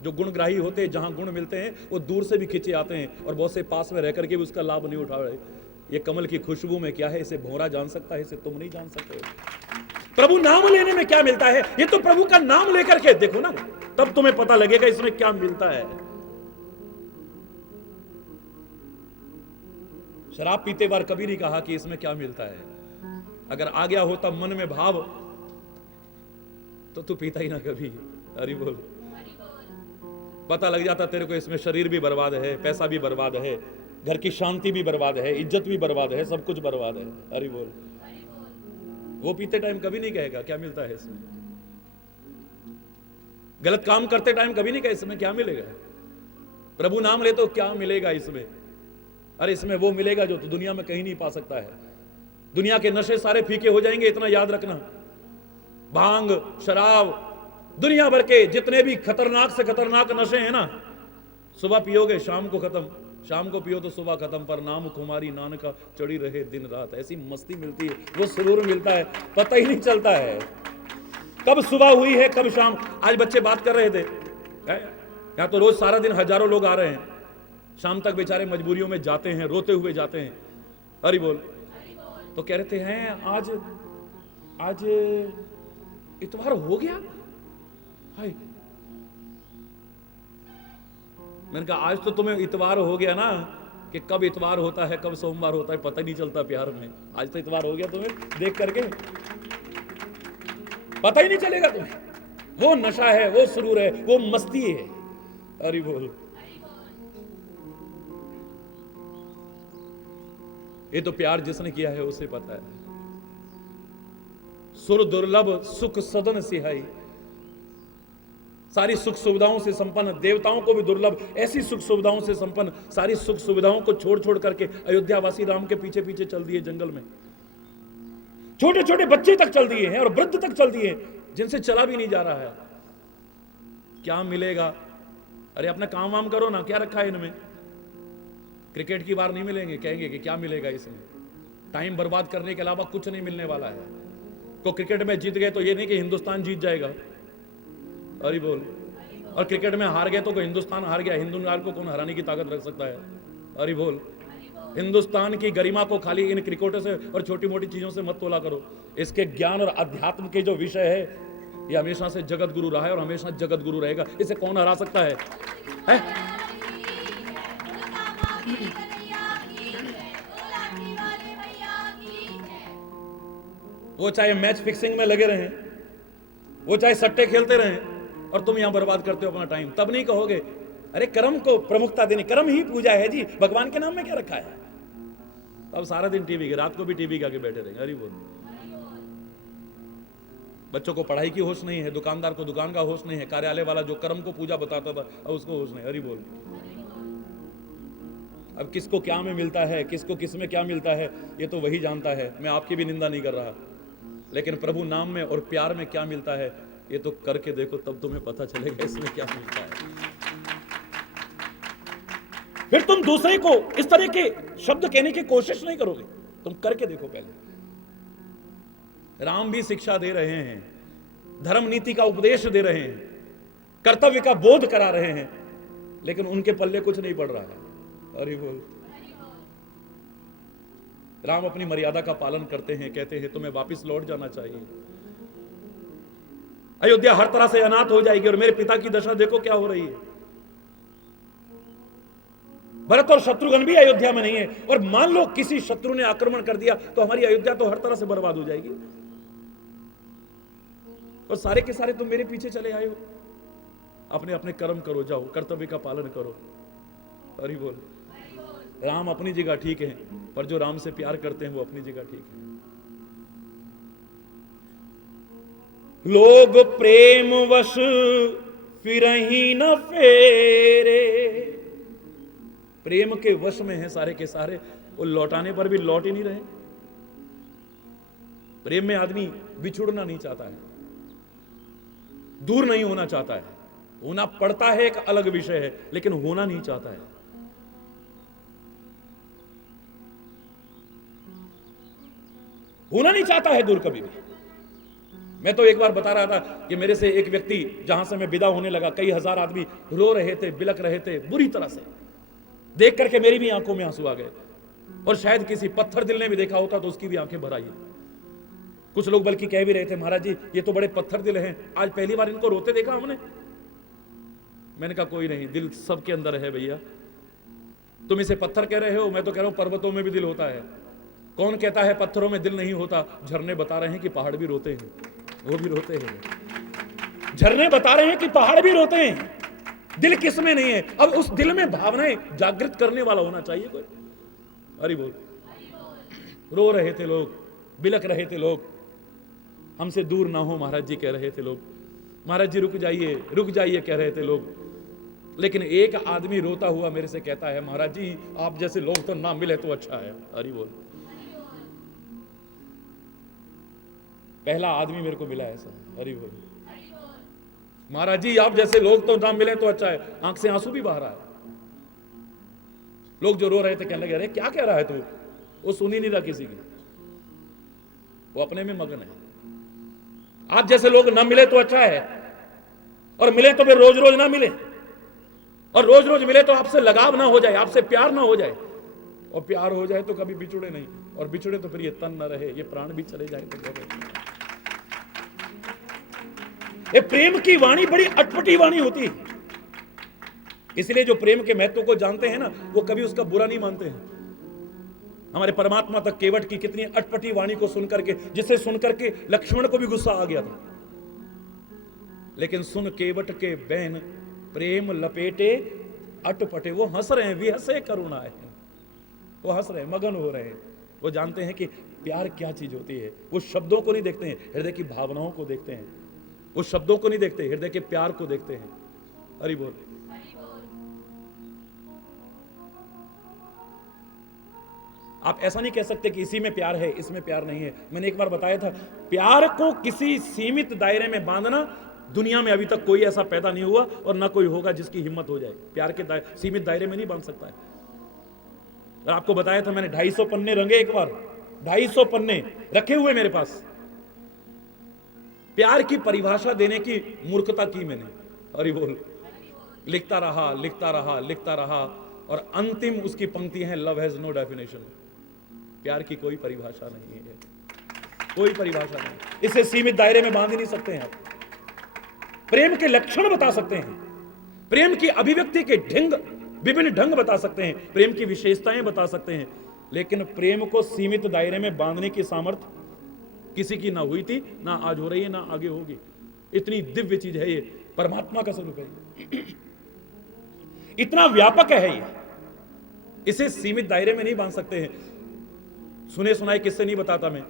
जो गुणग्राही होते हैं, जहां गुण मिलते हैं वो दूर से भी खिंचे आते हैं, और बहुत से पास में रह करके भी उसका लाभ नहीं उठा रहे। ये कमल की खुशबू में क्या है इसे भौरा जान सकता है, इसे तुम नहीं जान सकते हो। प्रभु नाम लेने में क्या मिलता है? ये तो प्रभु का नाम लेकर के देखो ना, तब तुम्हें पता लगेगा इसमें क्या मिलता है। शराब पीते बार कभी नहीं कहा कि इसमें क्या मिलता है। अगर आ गया होता मन में भाव तो तू पीता ही ना कभी। हरि बोल। पता लग जाता तेरे को इसमें शरीर भी बर्बाद है, पैसा भी बर्बाद है, घर की शांति भी बर्बाद है, इज्जत भी बर्बाद है, सब कुछ बर्बाद है। हरि बोल। वो पीते टाइम कभी नहीं कहेगा क्या मिलता है इसमें। गलत काम करते टाइम कभी नहीं कहे इसमें क्या मिलेगा। प्रभु नाम ले तो क्या मिलेगा इसमें? अरे इसमें वो मिलेगा जो तो दुनिया में कहीं नहीं पा सकता है। दुनिया के नशे सारे फीके हो जाएंगे, इतना याद रखना। भांग, शराब, दुनिया भर के जितने भी खतरनाक से खतरनाक नशे हैं ना, सुबह पियोगे शाम को खत्म, शाम को पियो तो सुबह खत्म, पर नाम कुमारी नानका चढ़ी रहे दिन रात। ऐसी मस्ती मिलती है, वो सुरूर मिलता है, पता ही नहीं चलता है कब सुबह हुई है कब शाम। आज बच्चे बात कर रहे थे, यहाँ तो रोज सारा दिन हजारों लोग आ रहे हैं, शाम तक बेचारे मजबूरियों में जाते हैं, रोते हुए जाते हैं। हरि बोल। तो कह रहे हैं आज आज इतवार हो गया। हाय, मैंने कहा आज तो तुम्हें इतवार हो गया ना, कि कब इतवार होता है कब सोमवार होता है पता ही नहीं चलता प्यार में। आज तो इतवार हो गया तुम्हें देख करके, पता ही नहीं चलेगा तुम्हें। वो नशा है, वो सुरूर है, वो मस्ती है। हरि बोल। ये तो प्यार जिसने किया है उसे पता है। सुर दुर्लभ सुख सदन सिहाई, सारी सुख सुविधाओं से संपन्न, देवताओं को भी दुर्लभ ऐसी सुख सुविधाओं से संपन्न, सारी सुख सुविधाओं को छोड़ छोड़ करके अयोध्यावासी राम के पीछे पीछे चल दिए जंगल में। छोटे छोटे बच्चे तक चल दिए हैं और वृद्ध तक चल दिए, जिनसे चला भी नहीं जा रहा है। क्या मिलेगा? अरे अपना काम वाम करो ना, क्या रखा है इनमें? क्रिकेट की बार नहीं मिलेंगे, कहेंगे कि क्या मिलेगा इसमें। टाइम बर्बाद करने के अलावा कुछ नहीं मिलने वाला है। तो क्रिकेट में जीत गए तो ये नहीं कि हिंदुस्तान जीत जाएगा। हरि बोल। और क्रिकेट में हार गए तो हिंदुस्तान हार गया, हिंदुस्तान को कौन हराने की ताकत रख सकता है? हरि बोल। हिंदुस्तान की गरिमा को खाली इन क्रिकेटों से और छोटी मोटी चीजों से मत तोला करो। इसके ज्ञान और अध्यात्म के जो विषय है, ये हमेशा से जगत गुरु रहा है और हमेशा जगत गुरु रहेगा। इसे कौन हरा सकता है? वो चाहे मैच फिक्सिंग में लगे रहें, वो चाहे सट्टे खेलते रहें, और तुम यहां बर्बाद करते हो अपना टाइम। तब नहीं कहोगे अरे कर्म को प्रमुखता देनी, कर्म ही पूजा है जी, भगवान के नाम में क्या रखा है। अब सारा दिन टीवी के, रात को भी टीवी के आगे बैठे रहेंगे। हरि बोल। बच्चों को पढ़ाई की होश नहीं है, दुकानदार को दुकान का होश नहीं है, कार्यालय वाला जो कर्म को पूजा बताता था अब उसको होश नहीं। हरि बोल। अब किसको क्या में मिलता है, किसको किस में क्या मिलता है, ये तो वही जानता है। मैं आपकी भी निंदा नहीं कर रहा, लेकिन प्रभु नाम में और प्यार में क्या मिलता है ये तो करके देखो, तब तुम्हें पता चलेगा इसमें क्या मिलता है। फिर तुम दूसरे को इस तरह के शब्द कहने की कोशिश नहीं करोगे, तुम करके देखो पहले। राम भी शिक्षा दे रहे हैं, धर्म नीति का उपदेश दे रहे हैं, कर्तव्य का बोध करा रहे हैं, लेकिन उनके पल्ले कुछ नहीं पड़ रहा है। अरे बोल, राम अपनी मर्यादा का पालन करते हैं, कहते हैं तुम्हें वापस लौट जाना चाहिए, अयोध्या हर तरह से अनाथ हो जाएगी और मेरे पिता की दशा देखो क्या हो रही है। भरत और शत्रुघ्न भी अयोध्या में नहीं है, और मान लो किसी शत्रु ने आक्रमण कर दिया तो हमारी अयोध्या तो हर तरह से बर्बाद हो जाएगी, और सारे के सारे तुम मेरे पीछे चले आए हो। अपने अपने कर्म करो, जाओ कर्तव्य का पालन करो। हरि बोल। राम अपनी जगह ठीक है, पर जो राम से प्यार करते हैं वो अपनी जगह ठीक है। लोग प्रेम वश फिरही न फेरे, प्रेम के वश में है सारे के सारे, वो लौटाने पर भी लौट ही नहीं रहे। प्रेम में आदमी बिछुड़ना नहीं चाहता है, दूर नहीं होना चाहता है, होना पड़ता है एक अलग विषय है, लेकिन होना नहीं चाहता है। होना नहीं चाहता है दूर कभी भी। मैं तो एक बार बता रहा था कि मेरे से एक व्यक्ति, जहां से मैं विदा होने लगा, कई हजार आदमी रो रहे थे, बिलक रहे थे बुरी तरह से, देख करके मेरी भी आंखों में आंसू आ गए, और शायद किसी पत्थर दिल ने भी देखा होता तो उसकी भी आंखें भर आई। कुछ लोग बल्कि कह भी रहे थे, महाराज जी ये तो बड़े पत्थर दिल हैं, आज पहली बार इनको रोते देखा हमने। मैंने कहा कोई नहीं, दिल सबके अंदर है भैया, तुम इसे पत्थर कह रहे हो, मैं तो कह रहा हूं पर्वतों में भी दिल होता है। कौन कहता है पत्थरों में दिल नहीं होता? झरने बता रहे हैं कि पहाड़ भी रोते हैं, वो भी रोते हैं। झरने बता रहे हैं कि पहाड़ भी रोते हैं, दिल किस में नहीं है? अब उस दिल में भावनाएं जागृत करने वाला होना चाहिए कोई। अरे बोल। रो रहे थे लोग, बिलक रहे थे लोग, हमसे दूर ना हो महाराज जी कह रहे थे लोग, महाराज जी रुक जाइए कह रहे थे लोग। लेकिन एक आदमी रोता हुआ मेरे से कहता है, महाराज जी आप जैसे लोग तो ना मिले तो अच्छा है। अरे बोल। पहला आदमी मेरे को मिला ऐसा। अरे बोल। महाराज जी आप जैसे लोग तो ना मिले तो अच्छा है। आंख से आंसू भी बह रहा है। लोग जो रो रहे थे कहने लगे, अरे क्या कह रहा है तू? वो सुन ही नहीं रहा किसी की, वो अपने में मगन है। आप जैसे लोग ना मिले तो अच्छा है, और मिले तो फिर रोज रोज ना मिले, और रोज रोज मिले तो आपसे लगाव ना हो जाए, आपसे प्यार ना हो जाए, और प्यार हो जाए तो कभी बिछुड़े नहीं, और बिछुड़े तो फिर ये तन ना रहे, ये प्राण भी चले जाए तो। ये प्रेम की वाणी बड़ी अटपटी वाणी होती है, इसलिए जो प्रेम के महत्व को जानते हैं ना, वो कभी उसका बुरा नहीं मानते हैं। हमारे परमात्मा तक केवट की कितनी अटपटी वाणी को सुनकर के, जिसे सुनकर के लक्ष्मण को भी गुस्सा आ गया था, लेकिन सुन केवट के बैन प्रेम लपेटे अटपटे, वो हंस रहे हैं, विहसे करुणा है, वो हंस रहे हैं, मगन हो रहे हैं। वो जानते हैं कि प्यार क्या चीज होती है। वो शब्दों को नहीं देखते हैं, हृदय की भावनाओं को देखते हैं। वो शब्दों को नहीं देखते, हृदय के प्यार को देखते हैं। हरि बोल। आप ऐसा नहीं कह सकते कि इसी में प्यार है, इसमें प्यार नहीं है। मैंने एक बार बताया था, प्यार को किसी सीमित दायरे में बांधना दुनिया में अभी तक कोई ऐसा पैदा नहीं हुआ, और ना कोई होगा जिसकी हिम्मत हो जाए। प्यार के सीमित दायरे में नहीं बांध सकता है। और आपको बताया था मैंने, 250 पन्ने रंगे एक बार, 250 पन्ने रखे हुए मेरे पास। प्यार की परिभाषा देने की मूर्खता की मैंने। अरे बोल। लिखता रहा लिखता रहा लिखता रहा, और अंतिम उसकी पंक्ति है, लव हैज नो डेफिनेशन। प्यार की कोई परिभाषा नहीं है, कोई परिभाषा नहीं। इसे सीमित दायरे में बांध ही नहीं सकते हैं आप। प्रेम के लक्षण बता सकते हैं, प्रेम की अभिव्यक्ति के विभिन्न ढंग बता सकते हैं, प्रेम की विशेषताएं बता सकते हैं, लेकिन प्रेम को सीमित दायरे में बांधने की सामर्थ्य किसी की ना हुई थी, ना आज हो रही है, ना आगे होगी। इतनी दिव्य चीज है ये, परमात्मा का स्वरूप है, इतना व्यापक है ये, इसे सीमित दायरे में नहीं बांध सकते हैं। सुने सुनाए किससे नहीं बताता मैं,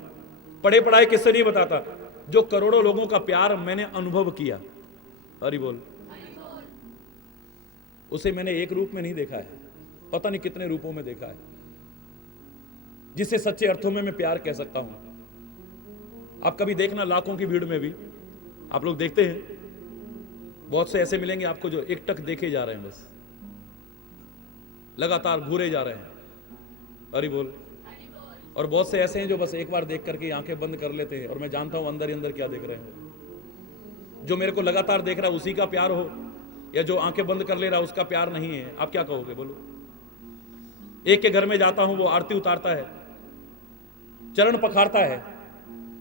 पढ़े पढ़ाए किससे नहीं बताता। जो करोड़ों लोगों का प्यार मैंने अनुभव किया, हरि बोल, उसे मैंने एक रूप में नहीं देखा है, पता नहीं कितने रूपों में देखा है, जिसे सच्चे अर्थों में मैं प्यार कह सकता हूं। आप कभी देखना लाखों की भीड़ में भी आप लोग देखते हैं, बहुत से ऐसे मिलेंगे आपको जो एकटक देखे जा रहे हैं, बस लगातार घूरे जा रहे हैं। हरि बोल। और बहुत से ऐसे हैं जो बस एक बार देख करके आंखें बंद कर लेते हैं, और मैं जानता हूं अंदर ही अंदर क्या देख रहे हैं। जो मेरे को लगातार देख रहा है उसी का प्यार हो, या जो आंखें बंद कर ले रहा है उसका प्यार नहीं है, आप क्या कहोगे बोलो? एक के घर में जाता हूं, वो आरती उतारता है, चरण पखारता है,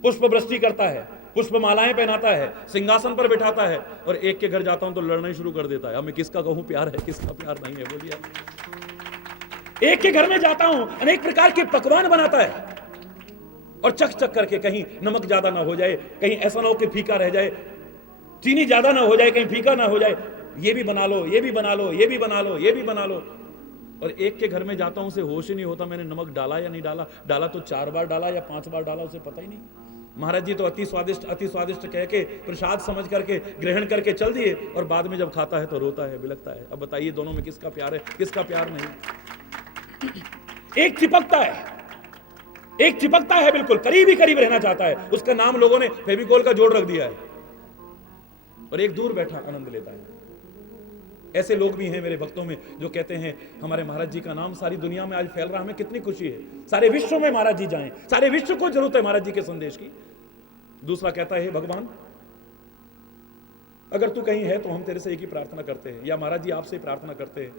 पुष्प वृष्टि करता है, पुष्प मालाएं पहनाता है, सिंहासन पर बिठाता है, और एक के घर जाता हूं तो लड़ना ही शुरू कर देता है। अब मैं किसका कहूं प्यार है, किसका प्यार नहीं है, बोलिए। एक के घर में जाता हूं, अनेक प्रकार के पकवान बनाता है, और चख चख करके कहीं नमक ज्यादा ना हो जाए, कहीं ऐसा ना हो कि फीका रह जाए, चीनी ज्यादा ना हो जाए, कहीं फीका ना हो जाए, ये भी बना लो, ये भी बना लो, ये भी बना लो, ये भी बना लो। और एक के घर में जाता हूं, उसे होश ही नहीं होता मैंने नमक डाला या नहीं डाला, डाला तो 4 बार डाला या 5 बार डाला, उसे पता ही नहीं। महाराज जी तो अति स्वादिष्ट कह के प्रसाद समझ करके ग्रहण करके चल दिए, और बाद में जब खाता है तो रोता है, बिलखता है। अब बताइए दोनों में किसका प्यार है, किसका प्यार नहीं? एक चिपकता है, बिल्कुल करीब ही करीब रहना चाहता है, उसका नाम लोगों ने फेविकोल का जोड़ रख दिया है, और एक दूर बैठा आनंद लेता है। ऐसे लोग भी हैं मेरे भक्तों में जो कहते हैं हमारे महाराज जी का नाम सारी दुनिया में आज फैल रहा, हमें कितनी खुशी है, सारे विश्व में महाराज जी जाएं, सारे विश्व को जरूरत है महाराज जी के संदेश की। दूसरा कहता है भगवान अगर तू कहीं है तो हम तेरे से एक ही प्रार्थना करते हैं, या महाराज जी आपसे प्रार्थना करते हैं,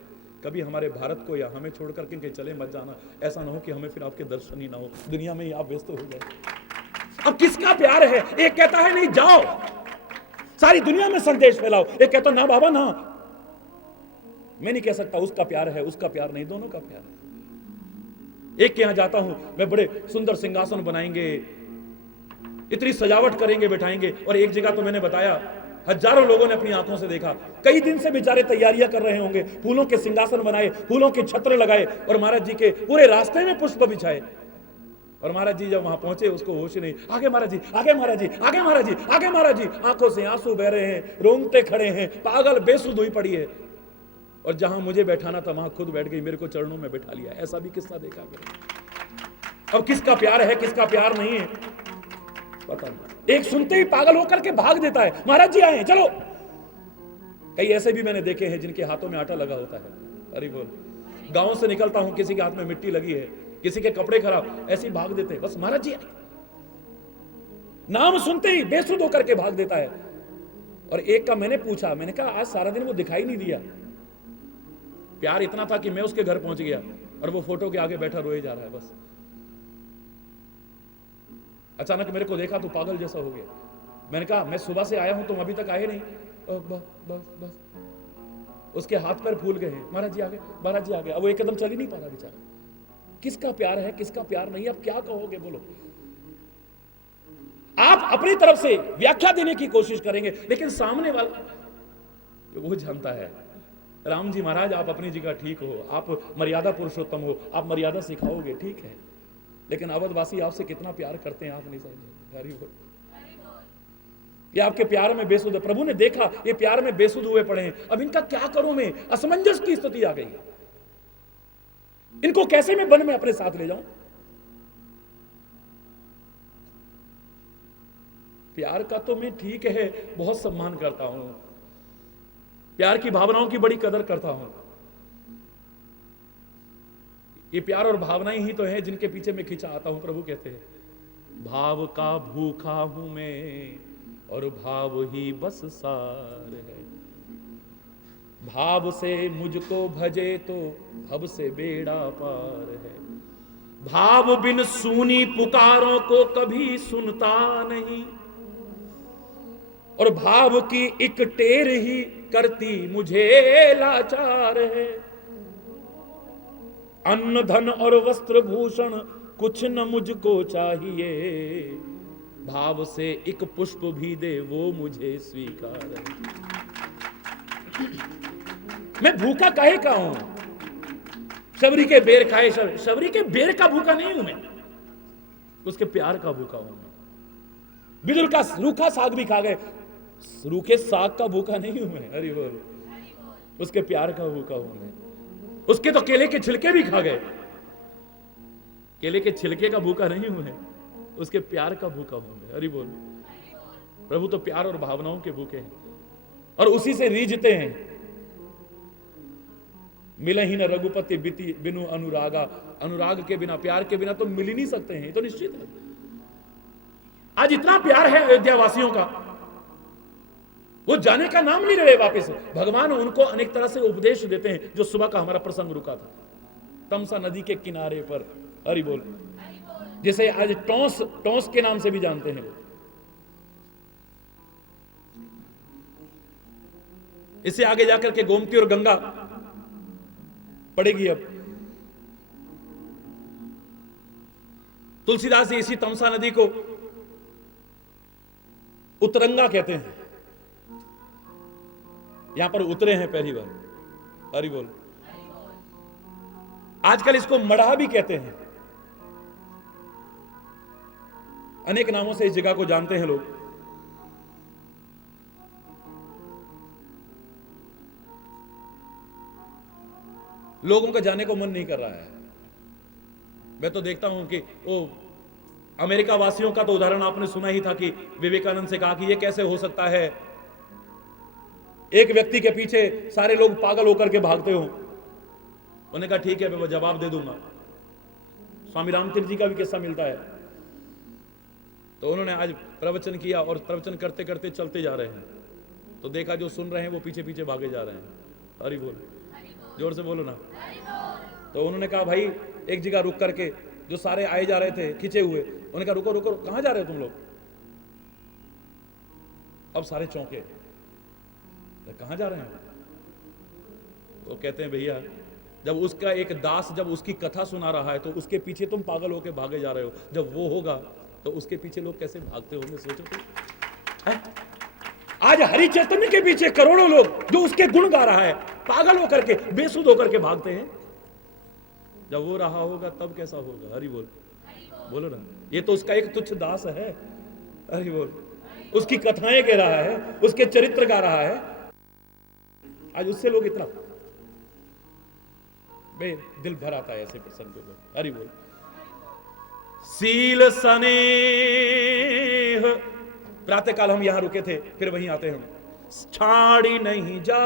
कभी हमारे भारत को या हमें छोड़कर के कहीं चले मत जाना, ऐसा ना हो कि हमें फिर आपके दर्शन ही ना हो, दुनिया में ही आप व्यस्त हो जाए। अब किसका प्यार है? एक कहता है नहीं जाओ सारी दुनिया में संदेश फैलाओ, एक कहता ना बाबा ना, मैं नहीं कह सकता उसका प्यार है उसका प्यार नहीं, दोनों का प्यार है। एक के यहां जाता हूं, मैं बड़े सुंदर सिंहासन बनाएंगे, इतनी सजावट करेंगे, बिठाएंगे, और एक जगह तो मैंने बताया हजारों लोगों ने अपनी आंखों से देखा, कई दिन से बेचारे तैयारियां कर रहे होंगे, फूलों के सिंहासन बनाए, फूलों के छत्र लगाए, और महाराज जी के पूरे रास्ते में पुष्प बिछाए, और महाराज जी जब वहां पहुंचे उसको होश नहीं, आगे महाराज जी, आगे महाराज जी, आगे महाराज जी, आगे महाराज जी, आंखों से आंसू बह रहे हैं, रोंगटे खड़े हैं, पागल बेसुध हुई पड़ी है, और जहां मुझे बैठाना था वहां खुद बैठ गई, मेरे को चरणों में बैठा लिया। ऐसा भी किस्सा देखा मैंने। अब किसका प्यार है किसका प्यार नहीं है पता नहीं। एक सुनते ही पागल होकर के भाग देता है, महाराज जी आए चलो। कई ऐसे भी मैंने देखे हैं जिनके हाथों में आटा लगा होता है, अरे बोल, गांव से निकलता हूं किसी के हाथ में मिट्टी लगी है, किसी के कपड़े खराब, ऐसे ही भाग देते हैं, बस महाराज जी नाम सुनते ही बेसुध होकर के भाग देता है। और एक का मैंने पूछा, मैंने कहा आज सारा दिन वो दिखाई नहीं दिया, प्यार इतना था कि मैं उसके घर पहुंच गया और वो फोटो के आगे बैठा रोए जा रहा है, बस अचानक मेरे को देखा तो पागल जैसा हो गया। मैंने कहा मैं सुबह से आया हूं तुम अभी तक आए नहीं, बस बस बस। उसके हाथ पैर फूल गए हैं, महाराज जी आ गए, महाराज जी आ गए। अब वो एकदम चल ही नहीं पा रहा बेचारा। किसका प्यार है किसका प्यार नहीं, अब क्या कहोगे बोलो? आप अपनी तरफ से व्याख्या देने की कोशिश करेंगे, लेकिन सामने वाला वो जानता है। राम जी महाराज आप अपनी जगह ठीक हो, आप मर्यादा पुरुषोत्तम हो, आप मर्यादा सिखाओगे, ठीक है, लेकिन अवधवासी आपसे कितना प्यार करते हैं आप नहीं समझे। ये आपके प्यार में बेसुध, प्रभु ने देखा ये प्यार में बेसुध हुए पड़े हैं, अब इनका क्या करूं मैं, असमंजस की स्थिति आ गई है, इनको कैसे मैं वन में अपने साथ ले जाऊं। प्यार का तो मैं ठीक है बहुत सम्मान करता हूं, प्यार की भावनाओं की बड़ी कदर करता हूं। ये प्यार और भावनाएं ही तो है जिनके पीछे मैं खिंचा आता हूं। प्रभु कहते हैं भाव का भूखा हूं मैं और भाव ही बस सार है, भाव से मुझको भजे तो भव से बेड़ा पार है, भाव बिन सूनी पुकारों को कभी सुनता नहीं, और भाव की एक टेर ही करती मुझे लाचार है, अन्न धन और वस्त्र भूषण कुछ न मुझको चाहिए, भाव से एक पुष्प भी दे वो मुझे स्वीकार है। मैं भूखा काहे का हूं, शबरी के बेर खाए, शबरी के बेर का भूखा नहीं हूं मैं, उसके प्यार का भूखा हूं मैं। बिदुल का रूखा साग भी खा गए, रूखे साग का भूखा नहीं हूं मैं, हरि बोल, उसके प्यार का भूखा हूं मैं। उसके तो केले के छिलके भी खा गए, केले के छिलके का भूखा नहीं हूं मैं, उसके प्यार का भूखा हूं मैं। हरि बोल। प्रभु तो प्यार और भावनाओं के भूखे हैं और उसी से रीझते हैं। मिले ही न रघुपति बिति बिनु अनुरागा, अनुराग के बिना, प्यार के बिना तो मिल ही नहीं सकते हैं, ये तो निश्चित है। आज इतना प्यार है अयोध्या वासियों का, वो जाने का नाम नहीं ले रहे वापस। भगवान उनको अनेक तरह से उपदेश देते हैं। जो सुबह का हमारा प्रसंग रुका था तमसा नदी के किनारे पर, हरि बोल, जिसे आज टॉस टॉस के नाम से भी जानते हैं लोग। इससे आगे जाकर के गोमती और गंगा पड़ेगी। अब तुलसीदास इसी तमसा नदी को उतरंगा कहते हैं। यहां पर उतरे हैं पहली बार, हरि बोल। आजकल इसको मड़ा भी कहते हैं, अनेक नामों से इस जगह को जानते हैं लोग। लोगों का जाने को मन नहीं कर रहा है। मैं तो देखता हूं कि वो अमेरिका वासियों का तो उदाहरण आपने सुना ही था कि विवेकानंद से कहा कि ये कैसे हो सकता है, एक व्यक्ति के पीछे सारे लोग पागल होकर के भागते हो। उन्होंने कहा ठीक है, मैं जवाब दे दूंगा। स्वामी रामतीर्थ जी का भी किस्सा मिलता है। तो उन्होंने आज प्रवचन किया और प्रवचन करते करते चलते जा रहे हैं, तो देखा जो सुन रहे हैं वो पीछे पीछे भागे जा रहे हैं। हरि बोल, जोर से बोलो ना। तो उन्होंने कहा भाई एक जगह रुक करके, जो सारे आए जा रहे थे खिंचे हुए, उन्होंने कहा रुको रुको, कहां जा रहे हो तुम लोग? अब सारे चौंके, कहां जा रहे हैं? वो कहते हैं भैया जब उसका एक दास जब उसकी कथा सुना रहा है तो उसके पीछे तुम पागल होके भागे जा रहे हो, जब वो होगा तो उसके पीछे लोग कैसे भागते होंगे, सोचो तो। आज हरि चैतन्य के पीछे करोड़ों लोग जो उसके गुण गा रहा है पागल होकर के, बेसुध होकर के भागते हैं। जब वो रहा होगा तब कैसा होगा? हरि बोल, बोलो ना। ये तो उसका एक तुच्छ दास है, हरि बोल, उसकी कथाएं कह रहा है, उसके चरित्र गा रहा है। आज उससे लोग इतना दिल भर आता है ऐसे प्रसंग को। हरि बोल। सील स्नेह, प्रातः काल हम यहां रुके थे, फिर वहीं आते हैं हम। छाड़ी नहीं जा